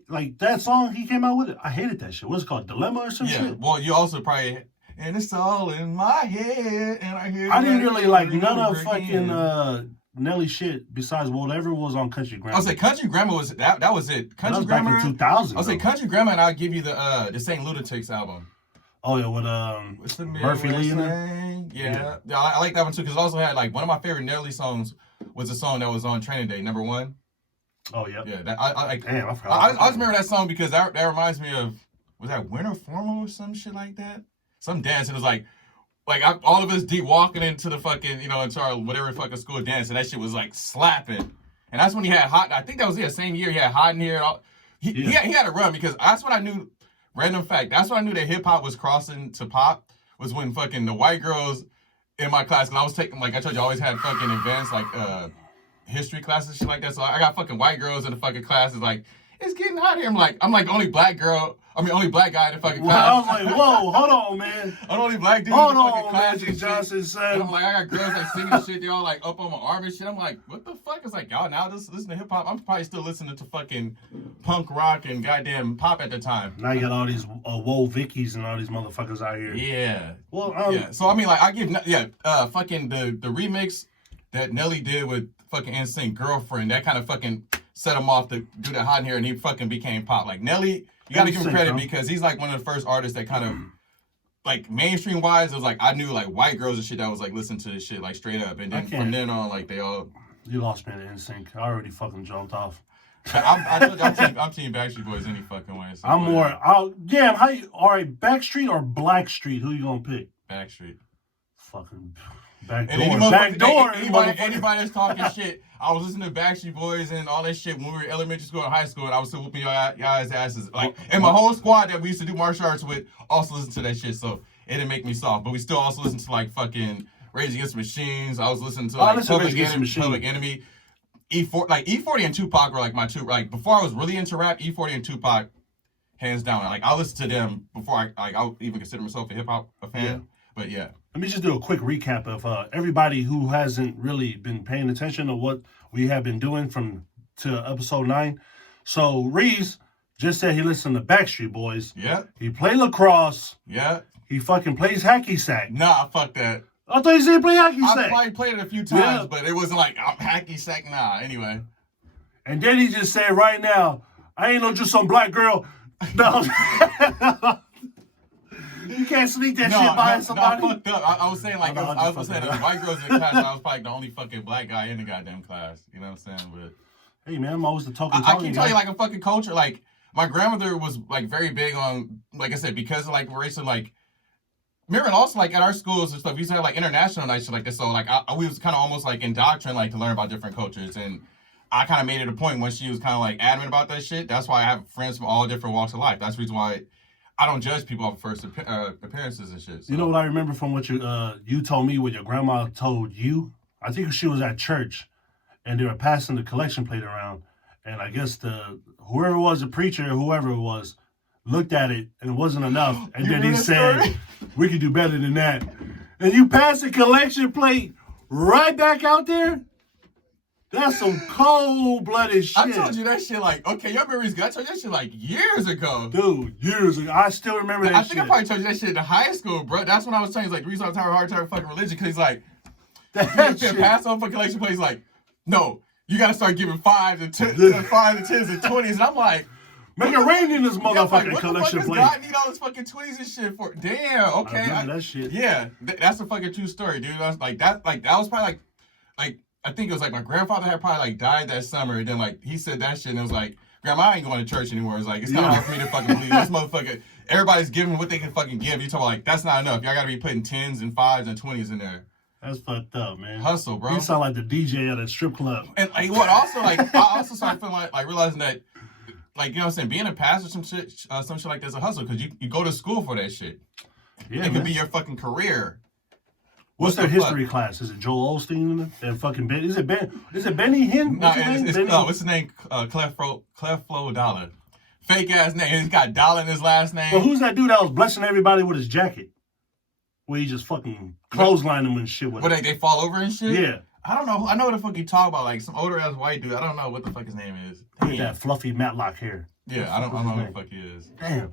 Like, that song he came out with, I hated that shit. What's it called? Dilemma or some shit? Yeah, well, you also probably, and it's all in my head, and I hear I didn't really like none of fucking, Nelly shit besides whatever was on Country Grammar. I'll say Country Grammar was that was it. Country Grammar back in 2000. I'll say Country Grammar, and I'll give you the St. Lunatics album. Oh yeah, with Murphy Lee in there. Yeah, I like that one too because it also had like one of my favorite Nelly songs was a song that was on Training Day, number 1. Oh yeah. Yeah, that I damn, I forgot. I just remember that song because that reminds me of, was that Winter Formal or some shit like that? Some dance, and it was like all of us deep walking into the fucking, into our whatever fucking school dance, and that shit was like slapping. And that's when he had Hot. I think that was the same year he had Hot in here. He had a run because that's what I knew. Random fact. That's when I knew that hip hop was crossing to pop. Was when fucking the white girls in my class, because I was taking, like I told you, I always had fucking advanced like history classes, shit like that. So I got fucking white girls in the fucking classes like, it's getting hot here. I'm like the only black guy in the fucking class. I was like, whoa, hold on, man. I'm the only black dude hold in the fucking on, class. Magic Johnson, son. And I'm like, I got girls like singing shit. They all like up on my arm and shit. I'm like, what the fuck? It's like, y'all now just listen to hip hop. I'm probably still listening to fucking punk rock and goddamn pop at the time. Now you got all these Woe Vickies and all these motherfuckers out here. Yeah. Well, yeah. So I mean, like, I give fucking the remix that Nelly did with fucking NSYNC Girlfriend. That kind of fucking set him off to do that Hot in Here, and he fucking became pop. Like Nelly, you gotta give him credit because he's like one of the first artists that kind of like mainstream wise, it was like I knew like white girls and shit that was like listening to this shit like straight up, and then from then on like they all. You lost me at NSYNC. I already fucking jumped off. I'm team Backstreet Boys any fucking way. So I'm more. All right, Backstreet or Blackstreet? Who you gonna pick? Backstreet. Fucking backdoor. Anybody that's talking shit. I was listening to Backstreet Boys and all that shit when we were in elementary school and high school, and I was still whooping y'all's asses. Like, and my whole squad that we used to do martial arts with also listened to that shit, so it didn't make me soft. But we still also listen to like fucking Rage Against the Machines. I was listening to like Public Enemy. E40 and Tupac were like my two. Like before I was really into rap, E40 and Tupac, hands down. Like I listened to them before I'll even consider myself a hip hop fan. Yeah. But yeah. Let me just do a quick recap of everybody who hasn't really been paying attention to what we have been doing to episode 9. So Reese just said he listened to Backstreet Boys. Yeah. He played lacrosse. Yeah. He fucking plays hacky sack. Nah, fuck that. I thought you said he played hacky sack. I probably played it a few times, but it wasn't like I'm hacky sack. Nah, anyway. And then he just said right now, I ain't no just some black girl. No. You can't sneak that shit by somebody. No, I fucked up. I was saying like I was saying white girls in the class. I was probably the only fucking black guy in the goddamn class. You know what I'm saying? But hey man, I'm always the talking. I can tell you like a fucking culture. Like my grandmother was like very big on, like I said, because of like racial like. Remember, also like at our schools and stuff, we used to have like international nights like this. So like we was kind of almost like indoctrinated like to learn about different cultures, and I kind of made it a point when she was kind of like adamant about that shit. That's why I have friends from all different walks of life. That's the reason why I don't judge people off first appearances and shit. So. You know what I remember from what you told me, what your grandma told you? I think she was at church, and they were passing the collection plate around, and I guess whoever was the preacher, whoever it was, looked at it and it wasn't enough, and then he said, "We could do better than that." And you pass the collection plate right back out there. That's some cold-blooded shit. I told you that shit like, okay, your memory's good. I told you that shit like years ago. Dude, years ago. I still remember that shit. I think I probably told you that shit in high school, bro. That's when I was telling you, like, the reason I'm having a hard time with fucking religion, because he's like, you pass on for collection plates, like, no, you got to start giving 5s and 10s and 20s. And I'm like, make it rain in this motherfucking collection plate. God need all this fucking 20s and shit for? Damn, okay. I remember that shit. Yeah, that's a fucking true story, dude. I was like, that was probably like, I think it was like my grandfather had probably like died that summer, and then like he said that shit, and it was like, Grandma, I ain't going to church anymore. It's like, it's kind of hard for me to fucking believe this motherfucker. Everybody's giving what they can fucking give. You talking like, that's not enough. Y'all got to be putting 10s and 5s and 20s in there. That's fucked up, man. Hustle, bro. You sound like the DJ at a strip club. And like, what also like, I also started feeling like realizing that, like, you know what I'm saying, being a pastor, some shit like that's a hustle, because you go to school for that shit. Yeah, it could be your fucking career. What's their history class? Is it Joel Osteen and fucking Ben? Is it Benny Hinn? No, what's his name? Cleflo Dollar. Fake ass name. He's got Dollar in his last name. But who's that dude that was blessing everybody with his jacket? Where he just fucking clotheslined them and shit with they fall over and shit? Yeah. I don't know. I know what the fuck you talk about. Like some older ass white dude. I don't know what the fuck his name is. With that fluffy Matlock hair. Yeah, I don't know who the fuck he is. Damn.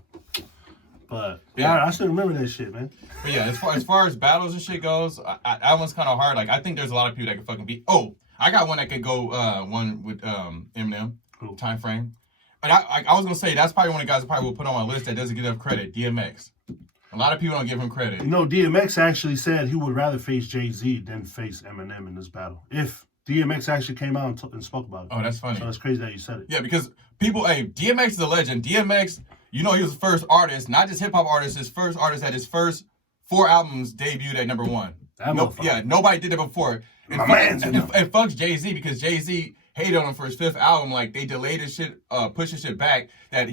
But yeah, I still remember that shit, man. But yeah, as far as battles and shit goes, that one's kind of hard. Like I think there's a lot of people that can fucking beat. Oh, I got one that could go one with Eminem. Cool. Time frame. But I was gonna say that's probably one of the guys I probably will put on my list that doesn't get enough credit. DMX. A lot of people don't give him credit. You know, DMX actually said he would rather face Jay-Z than face Eminem in this battle. If DMX actually came out and spoke about it. Oh, that's funny. So it's crazy that you said it. Yeah, because people, DMX is a legend. DMX, you know, he was the first artist, not just hip hop artist, his first artist that his first 4 albums debuted at #1. Yeah, nobody did it before. And fucks Jay-Z, because Jay-Z hated on him for his 5th album. Like, they delayed his shit, pushed his shit back, that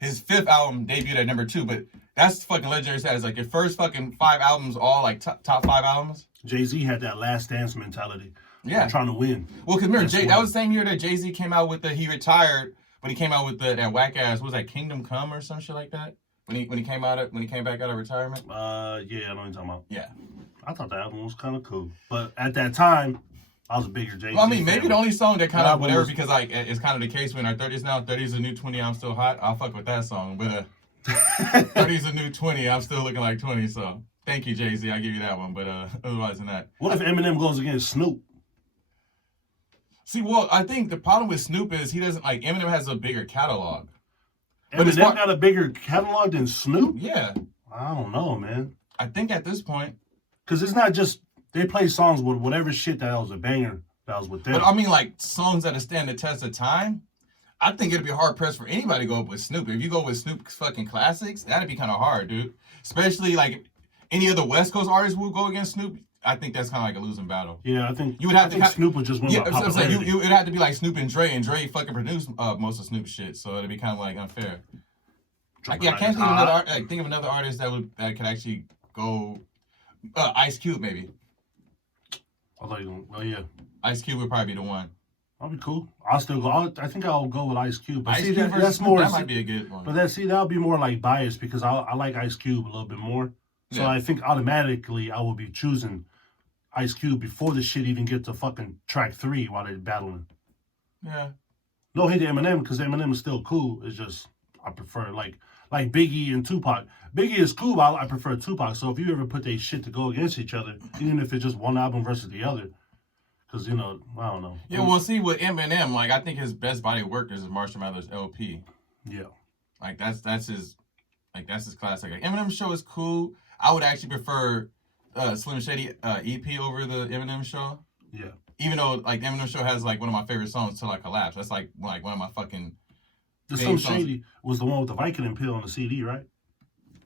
his 5th album debuted at #2. But that's fucking legendary status. Like, your first fucking 5 albums, all like top 5 albums. Jay-Z had that last dance mentality. Yeah. Trying to win. Well, because remember, that was the same year that Jay-Z came out with he retired, but he came out with that whack ass, what was that, Kingdom Come or some shit like that? When he came back out of retirement? Yeah, I know what you're talking about. Yeah. I thought the album was kind of cool. But at that time, I was a bigger Jay-Z Well, I mean, maybe the only song that kind of whatever, was... because like it's kind of the case when our 30s now. 30's a new 20, I'm still hot. I'll fuck with that song. But 30's a new 20, I'm still looking like 20. So thank you, Jay-Z. I give you that one. But otherwise than that. What if Eminem goes against Snoop? See, well, I think the problem with Snoop is he doesn't like Eminem has a bigger catalog. Eminem got a bigger catalog than Snoop? Yeah. I don't know, man. I think at this point. Because it's not just, they play songs with whatever shit that was a banger that was with them. But I mean, like, songs that stand the test of time, I think it'd be hard-pressed for anybody to go up with Snoop. If you go with Snoop's fucking classics, that'd be kind of hard, dude. Especially, like, any other West Coast artists would go against Snoop. I think that's kind of like a losing battle. Yeah, I think you would have to. Snoop would just win by popularity. It would have to be like Snoop and Dre fucking produced most of Snoop's shit, so it'd be kind of like unfair. I can't think of another artist that could actually go. Ice Cube maybe. I thought oh yeah. Ice Cube would probably be the one. That'll be cool. I'll still go. I think I'll go with Ice Cube. But Ice see, Cube that's more. That might be a good one. But that'll be more like biased because I like Ice Cube a little bit more. So I think automatically I will be choosing Ice Cube before the shit even get to fucking track 3 while they're battling. Yeah. No hate to Eminem because Eminem is still cool. It's just I prefer like Biggie and Tupac. Biggie is cool, but I prefer Tupac. So if you ever put their shit to go against each other, even if it's just one album versus the other, because I don't know. Yeah, well, see with Eminem, like I think his best body of work is Marshall Mathers LP. Yeah. Like that's his classic. Like Eminem show is cool. I would actually prefer Slim Shady EP over the Eminem show. Yeah. Even though like the Eminem show has like one of my favorite songs, Till I Collapse. That's like one of my fucking. The Slim Shady was the one with the Vicodin pill on the CD, right?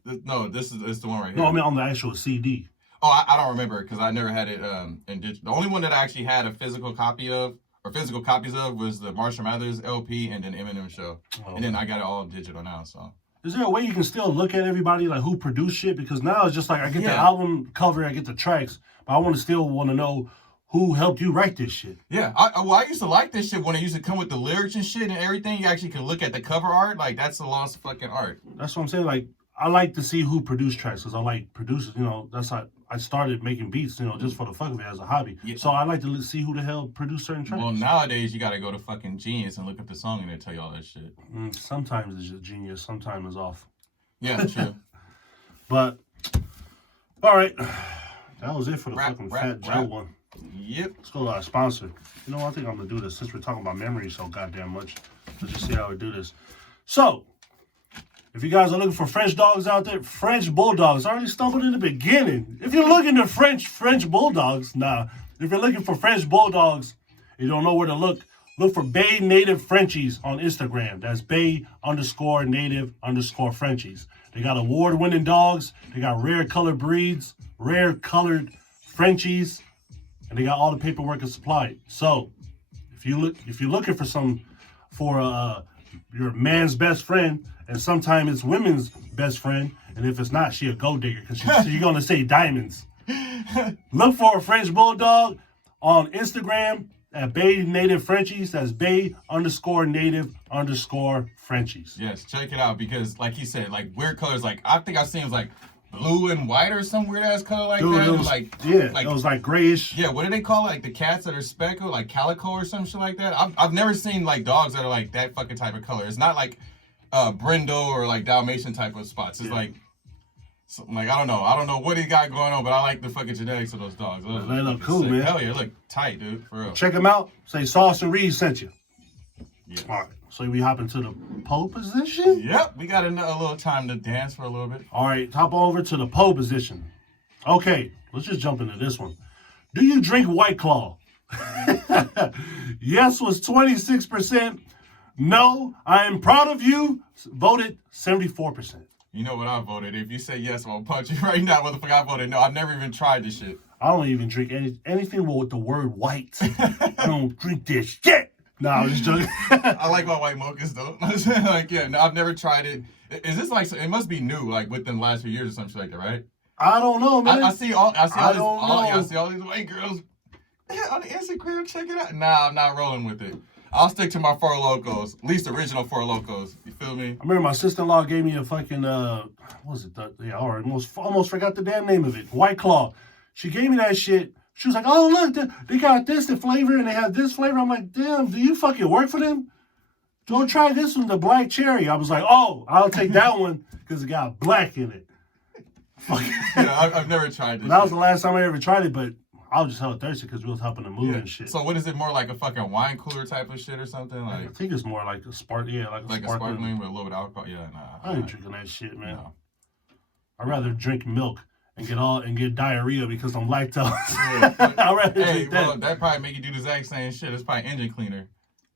No, this is the one right here. No, I mean on the actual CD. Oh, I don't remember because I never had it in digital. The only one that I actually had a physical copy of or physical copies of was the Marshall Mathers LP and then Eminem show. And then I got it all digital now. So is there a way you can still look at everybody like who produced shit? Because now it's just like I get the album cover, I get the tracks, but I want to know who helped you write this shit. Yeah, I used to like this shit when it used to come with the lyrics and shit and everything. You actually can look at the cover art. Like that's a lost fucking art. That's what I'm saying. Like I like to see who produced tracks because I like producers. That's how I started making beats. Just for the fuck of it as a hobby. Yeah. So I like to see who the hell produced certain tracks. Well, nowadays you gotta go to fucking Genius and look up the song and they tell you all that shit. Sometimes it's just Genius. Sometimes it's off. Yeah, true. But all right, that was it for the fucking Fat Joe one. Yep. Let's go to our sponsor. I think I'm gonna do this since we're talking about memory so goddamn much. Let's just see how we do this. So, if you guys are looking for French dogs out there, French bulldogs. I already stumbled in the beginning. If you're looking to French bulldogs, if you're looking for French bulldogs, you don't know where to look for Bay Native Frenchies on Instagram. That's Bay_Native_Frenchies. They got award-winning dogs. They got rare colored breeds, rare colored Frenchies, and they got all the paperwork and supplied. So, if you're looking for your man's best friend, and sometimes it's women's best friend, and if it's not, she a gold digger because she's gonna say diamonds. Look for a French bulldog on Instagram at Bay Native Frenchies. That's Bay_Native_Frenchies. Yes, check it out because, like he said, like weird colors. Like I think I've seen like blue and white or some weird ass color like that. It was like grayish. Yeah, what do they call it? Like the cats that are speckled, like calico or some shit like that. I've never seen like dogs that are like that fucking type of color. It's not like Brindle or like Dalmatian type of spots. It's like I don't know what he got going on, but I like the fucking genetics of those dogs. They look cool, sick. man. Hell yeah, they look tight, dude. For real. Check them out. Say Sauce and Reed sent you. Yeah. All right. So we hop into the pole position? Yep. We got a little time to dance for a little bit. All right. Hop over to the pole position. Okay. Let's just jump into this one. Do you drink White Claw? Yes was 26%. No, I am proud of you. Voted 74%. You know what I voted? If you say yes, I'm gonna punch you right now, motherfucker. I voted no. I've never even tried this shit. I don't even drink anything with the word white. I don't drink this shit. No, I'm just joking. I like my white mochas though. Like, yeah, no, I've never tried it. Is this like it must be new, like within the last few years or something like that, right? I don't know, man. I see all these white girls on the Instagram. Check it out. Nah, I'm not rolling with it. I'll stick to my Four Locos, at least original Four Locos. You feel me? I remember my sister-in-law gave me a fucking what was it? Almost forgot the damn name of it. White Claw. She gave me that shit. She was like, "Oh look, they got this the flavor and they have this flavor." I'm like, "Damn, do you fucking work for them? Don't try this one, the black cherry." I was like, "Oh, I'll take that one because it got black in it." Yeah, I've never tried this. That was the last time I ever tried it, but I was just hella thirsty because we was helping to move and shit. So what is it, more like a fucking wine cooler type of shit or something? Like I think it's more like a sparkling with a little bit of alcohol. Yeah, nah. I ain't drinking that shit, man. No. I'd rather drink milk and get diarrhea because I'm lactose. Yeah. I'd rather drink that. That probably make you do the exact same shit. It's probably engine cleaner.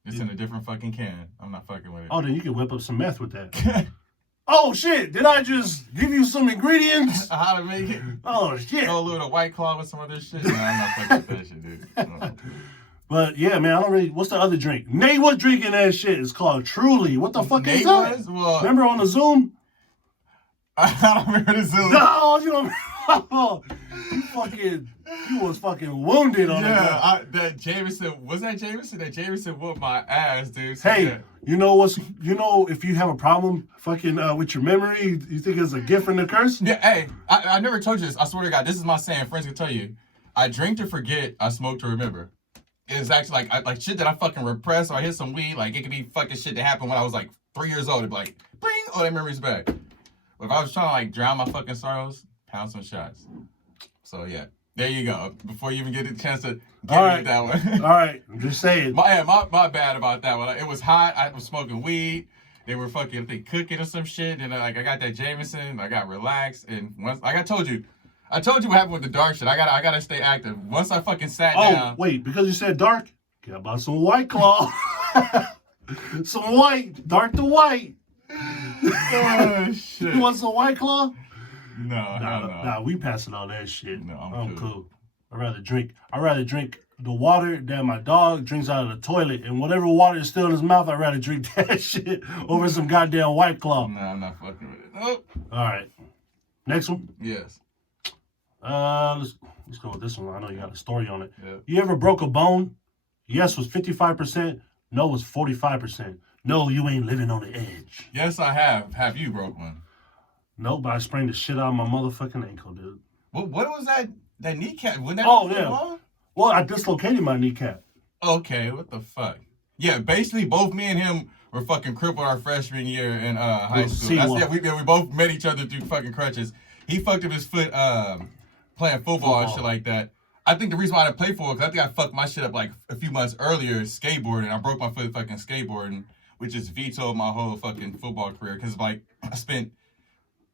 It's in a different fucking can. I'm not fucking with it. Oh, then you can whip up some meth with that. Oh shit! Did I just give you some ingredients? How to make it? Oh shit! Go a little White Claw with some other shit. Nah, I'm not fucking with that shit, dude. No. But yeah, man, I don't really. What's the other drink? Nate was drinking that shit. It's called Truly. What the fuck is that? Well, remember on the Zoom? I don't remember the Zoom. No, you don't. You was fucking wounded on that. That Jameson That Jameson whooped my ass, dude. So Hey, yeah. you know if you have a problem fucking with your memory, you think it's a gift and a curse? Yeah, hey, I never told you this. I swear to God, this is my saying. Friends can tell you. I drink to forget, I smoke to remember. It's actually like shit that I fucking repress or I hit some weed. Like it could be fucking shit that happened when I was like 3 years old. It'd be like, bling, oh, that memory's back. But if I was trying to like drown my fucking sorrows, pound some shots. So yeah, there you go. Before you even get a chance to get that one. All right, I'm just saying. My bad about that one. It was hot. I was smoking weed. They were fucking cooking or some shit. And I got that Jameson. I got relaxed. And once I told you what happened with the dark shit. I gotta stay active. Once I fucking sat down. Oh wait, because you said dark, get about some White Claw. Some white, dark to white. Oh shit. You want some White Claw? No, Nah, we passing all that shit. No, I'm cool. I'd rather drink the water that my dog drinks out of the toilet, and whatever water is still in his mouth, I'd rather drink that shit over some goddamn White Claw. No, I'm not fucking with it. Nope. All right. Next one? Yes. Let's go with this one. I know you got a story on it. Yeah. You ever broke a bone? Yes was 55%. No was 45%. No, you ain't living on the edge. Yes, I have. Have you broke one? No, but I sprained the shit out of my motherfucking ankle, dude. What was that kneecap? Wasn't that yeah. Well, I dislocated my kneecap. Okay, what the fuck? Yeah, basically both me and him were fucking crippled our freshman year in high school. We both met each other through fucking crutches. He fucked up his foot playing football and shit like that. I think the reason why I didn't play football, because I think I fucked my shit up like a few months earlier skateboarding. I broke my foot fucking skateboarding, which just vetoed my whole fucking football career. Because like I spent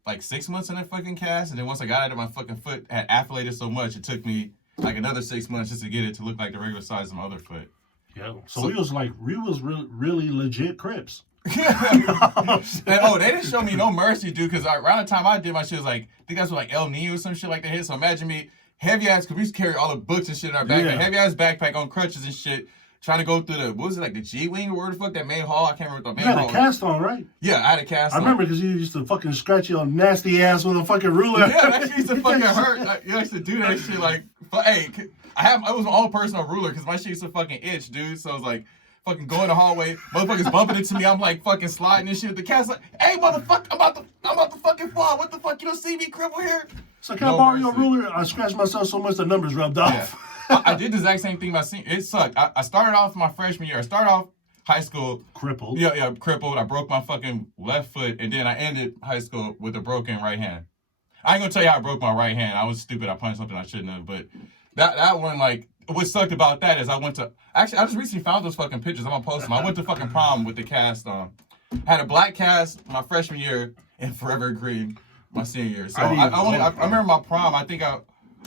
like 6 months in that fucking cast, and then once I got out of my fucking foot had affiliated so much, it took me like another 6 months just to get it to look like the regular size of my other foot. Yeah. So we was really legit Crips. And, they didn't show me no mercy, dude, because around the time I did my shit was like, I think that's what like El Nino or some shit like that hit. So imagine me, heavy ass, because we used to carry all the books and shit in our backpack, heavy ass backpack on crutches and shit, trying to go through the G-Wing or where the fuck, that main hall? I can't remember what the main hall was. You had a cast on, right? Yeah, I had a cast on. I remember because you used to fucking scratch your nasty ass with a fucking ruler. Yeah, that shit used to fucking hurt. You used to do that shit like, hey, I was my own personal ruler because my shit used to fucking itch, dude. So I was like, fucking go in the hallway, motherfuckers bumping into me. I'm like fucking sliding and shit. The cat's like, hey, motherfucker, I'm about to fucking fall. What the fuck? You don't see me cripple here? So can I borrow your ruler? I scratched myself so much the numbers rubbed off. Yeah. I did the exact same thing my senior. It sucked. I started off my freshman year. I started off high school crippled. Yeah, crippled. I broke my fucking left foot, and then I ended high school with a broken right hand. I ain't gonna tell you how I broke my right hand. I was stupid. I punched something I shouldn't have. But that one, like, what sucked about that is I just recently found those fucking pictures. I'm gonna post them. I went to fucking prom with the cast on. Had a black cast my freshman year and forever green my senior year. So I remember my prom. I think I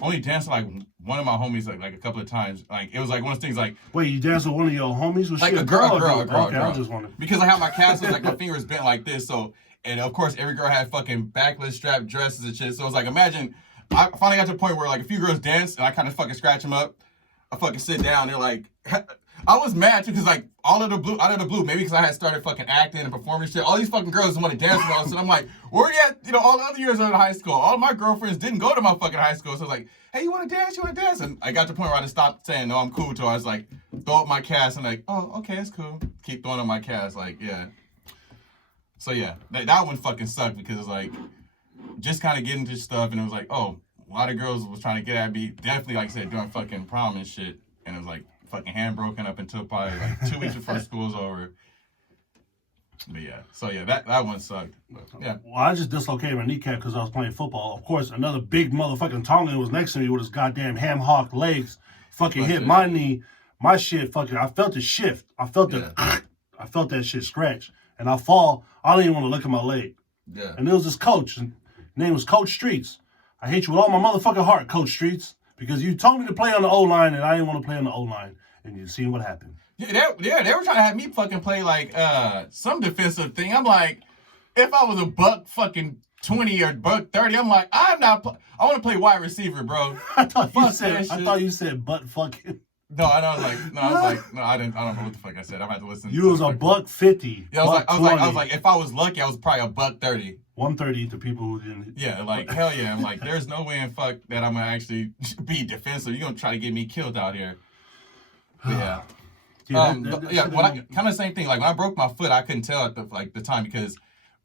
only danced with, like, one of my homies like a couple of times. Like it was like one of those things like. Wait, you danced with one of your homies? Was like she a girl. Okay, I just wondering. Because I had my cast, like my fingers bent like this. So, and of course every girl had fucking backless strap dresses and shit. So it was like, imagine, I finally got to the point where like a few girls danced and I kind of fucking scratch them up. I fucking sit down. They're like, I was mad too because like out of the blue, maybe because I had started fucking acting and performing shit. All these fucking girls want to dance with us, and I'm like, where you at? You know, all the other years of high school, all of my girlfriends didn't go to my fucking high school, so I was like, hey, you want to dance? You want to dance? And I got to the point where I just stopped saying no, I'm cool. Till I was like, throw up my cast. I'm like, oh, okay, it's cool. Keep throwing up my cast, like, yeah. So yeah, that one fucking sucked because it's like just kind of getting into stuff, and it was like, oh, a lot of girls was trying to get at me. Definitely, like I said, doing fucking prom and shit, and it was like fucking hand broken up until probably like 2 weeks before school's over. But yeah, so yeah, that one sucked. But, yeah. Well, I just dislocated my kneecap because I was playing football. Of course, another big motherfucking Tongan was next to me with his goddamn ham hock legs. Fucking hit my knee. My shit fucking, I felt it shift. I felt I felt that shit scratch. And I fall. I don't even want to look at my leg. Yeah. And there was this coach. His name was Coach Streets. I hate you with all my motherfucking heart, Coach Streets. Because you told me to play on the O-line, and I didn't want to play on the O-line. And you seen what happened. Yeah, they were trying to have me fucking play like some defensive thing. I'm like, if I was a buck fucking 20 or buck 30, I'm like, I want to play wide receiver, bro. I thought you said butt fucking. No, I know. I was like, no, I don't know what the fuck I said. I'm gonna have to listen. You was a $1.50. Yeah, I was like, if I was lucky, I was probably $1.30. 130 to people who didn't. Yeah, like hell yeah. I'm like, there's no way in fuck that I'm gonna actually be defensive. You're gonna try to get me killed out here. But yeah. Kind of same thing. Like when I broke my foot, I couldn't tell at the time because.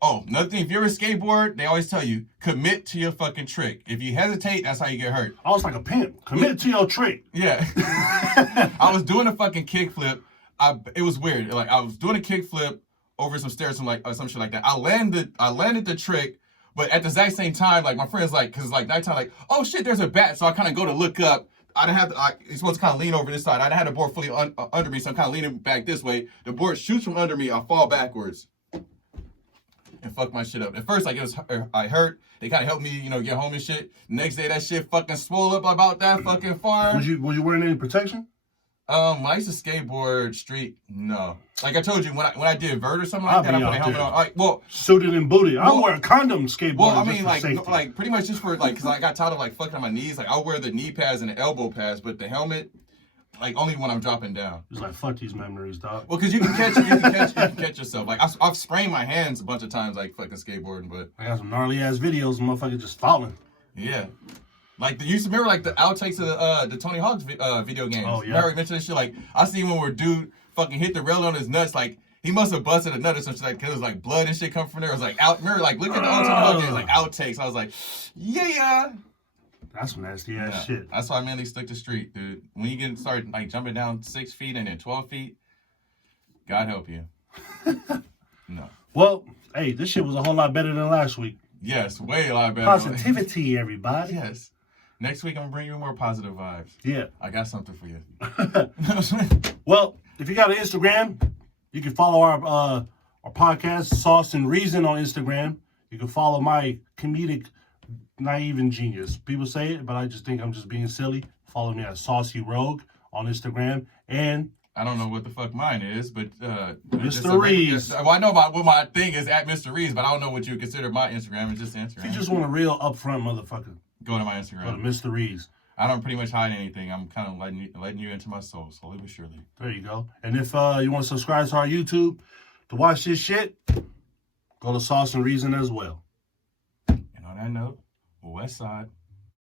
Oh, another thing, if you're a skateboard, they always tell you, commit to your fucking trick. If you hesitate, that's how you get hurt. I was like a pimp. Commit to your trick. Yeah. I was doing a fucking kickflip. It was weird. Like I was doing a kickflip over some stairs, some shit like that. I landed the trick, but at the exact same time, like my friend's like, cause it's like nighttime, like, oh shit, there's a bat. So I kind of go to look up. I didn't have to, you're supposed to kind of lean over this side. I didn't have the board fully under me, so I'm kind of leaning back this way. The board shoots from under me. I fall backwards. And fuck my shit up. At first, like, I hurt. They kind of helped me, get home and shit. Next day, that shit fucking swole up about that fucking far. Was you wearing any protection? When I used to skateboard street, no. Like I told you, when I did vert or something like that, I put a helmet on. Like, well, suited and booted. I wear a condom skateboard. Well, I mean, like pretty much just for because I got tired of like fucking on my knees. Like I'll wear the knee pads and the elbow pads, but the helmet. Like only when I'm dropping down. It's like fuck these memories, dog. Well, because you can catch yourself. Like I've sprained my hands a bunch of times, like fucking skateboarding. But I got some gnarly ass videos, of motherfuckers just falling. Yeah, like you used to remember like the outtakes of the Tony Hawk's video games. Oh yeah. Mary mentioned this shit. Like I seen when where dude fucking hit the rail on his nuts. Like he must have busted a nut or something like because it was like blood and shit coming from there. It was like out. Remember like look at the old Tony Hawk games, like outtakes. I was like, yeah. That's some nasty ass shit. That's why I mainly stuck to street, dude. When you start like jumping down 6 feet and then 12 feet, God help you. No. Well, hey, this shit was a whole lot better than last week. Yes, way a lot better. Positivity, everybody. Yes. Next week I'm gonna bring you more positive vibes. Yeah. I got something for you. Well, if you got an Instagram, you can follow our podcast, Sauce and Riezon, on Instagram. You can follow my comedic naive and genius. People say it, but I just think I'm just being silly. Follow me at Saucy Rogue on Instagram. And I don't know what the fuck mine is, but Mr. Rees. Well, I know about what my thing is at Mr. Rees, but I don't know what you consider my Instagram. It's just Instagram. If you just want a real upfront motherfucker, go to my Instagram. Go to Mr. Rees. I don't pretty much hide anything. I'm kind of letting you into my soul, slowly but surely. There you go. And if you want to subscribe to our YouTube to watch this shit, go to Sauce and Riezon as well. And on that note, West Side.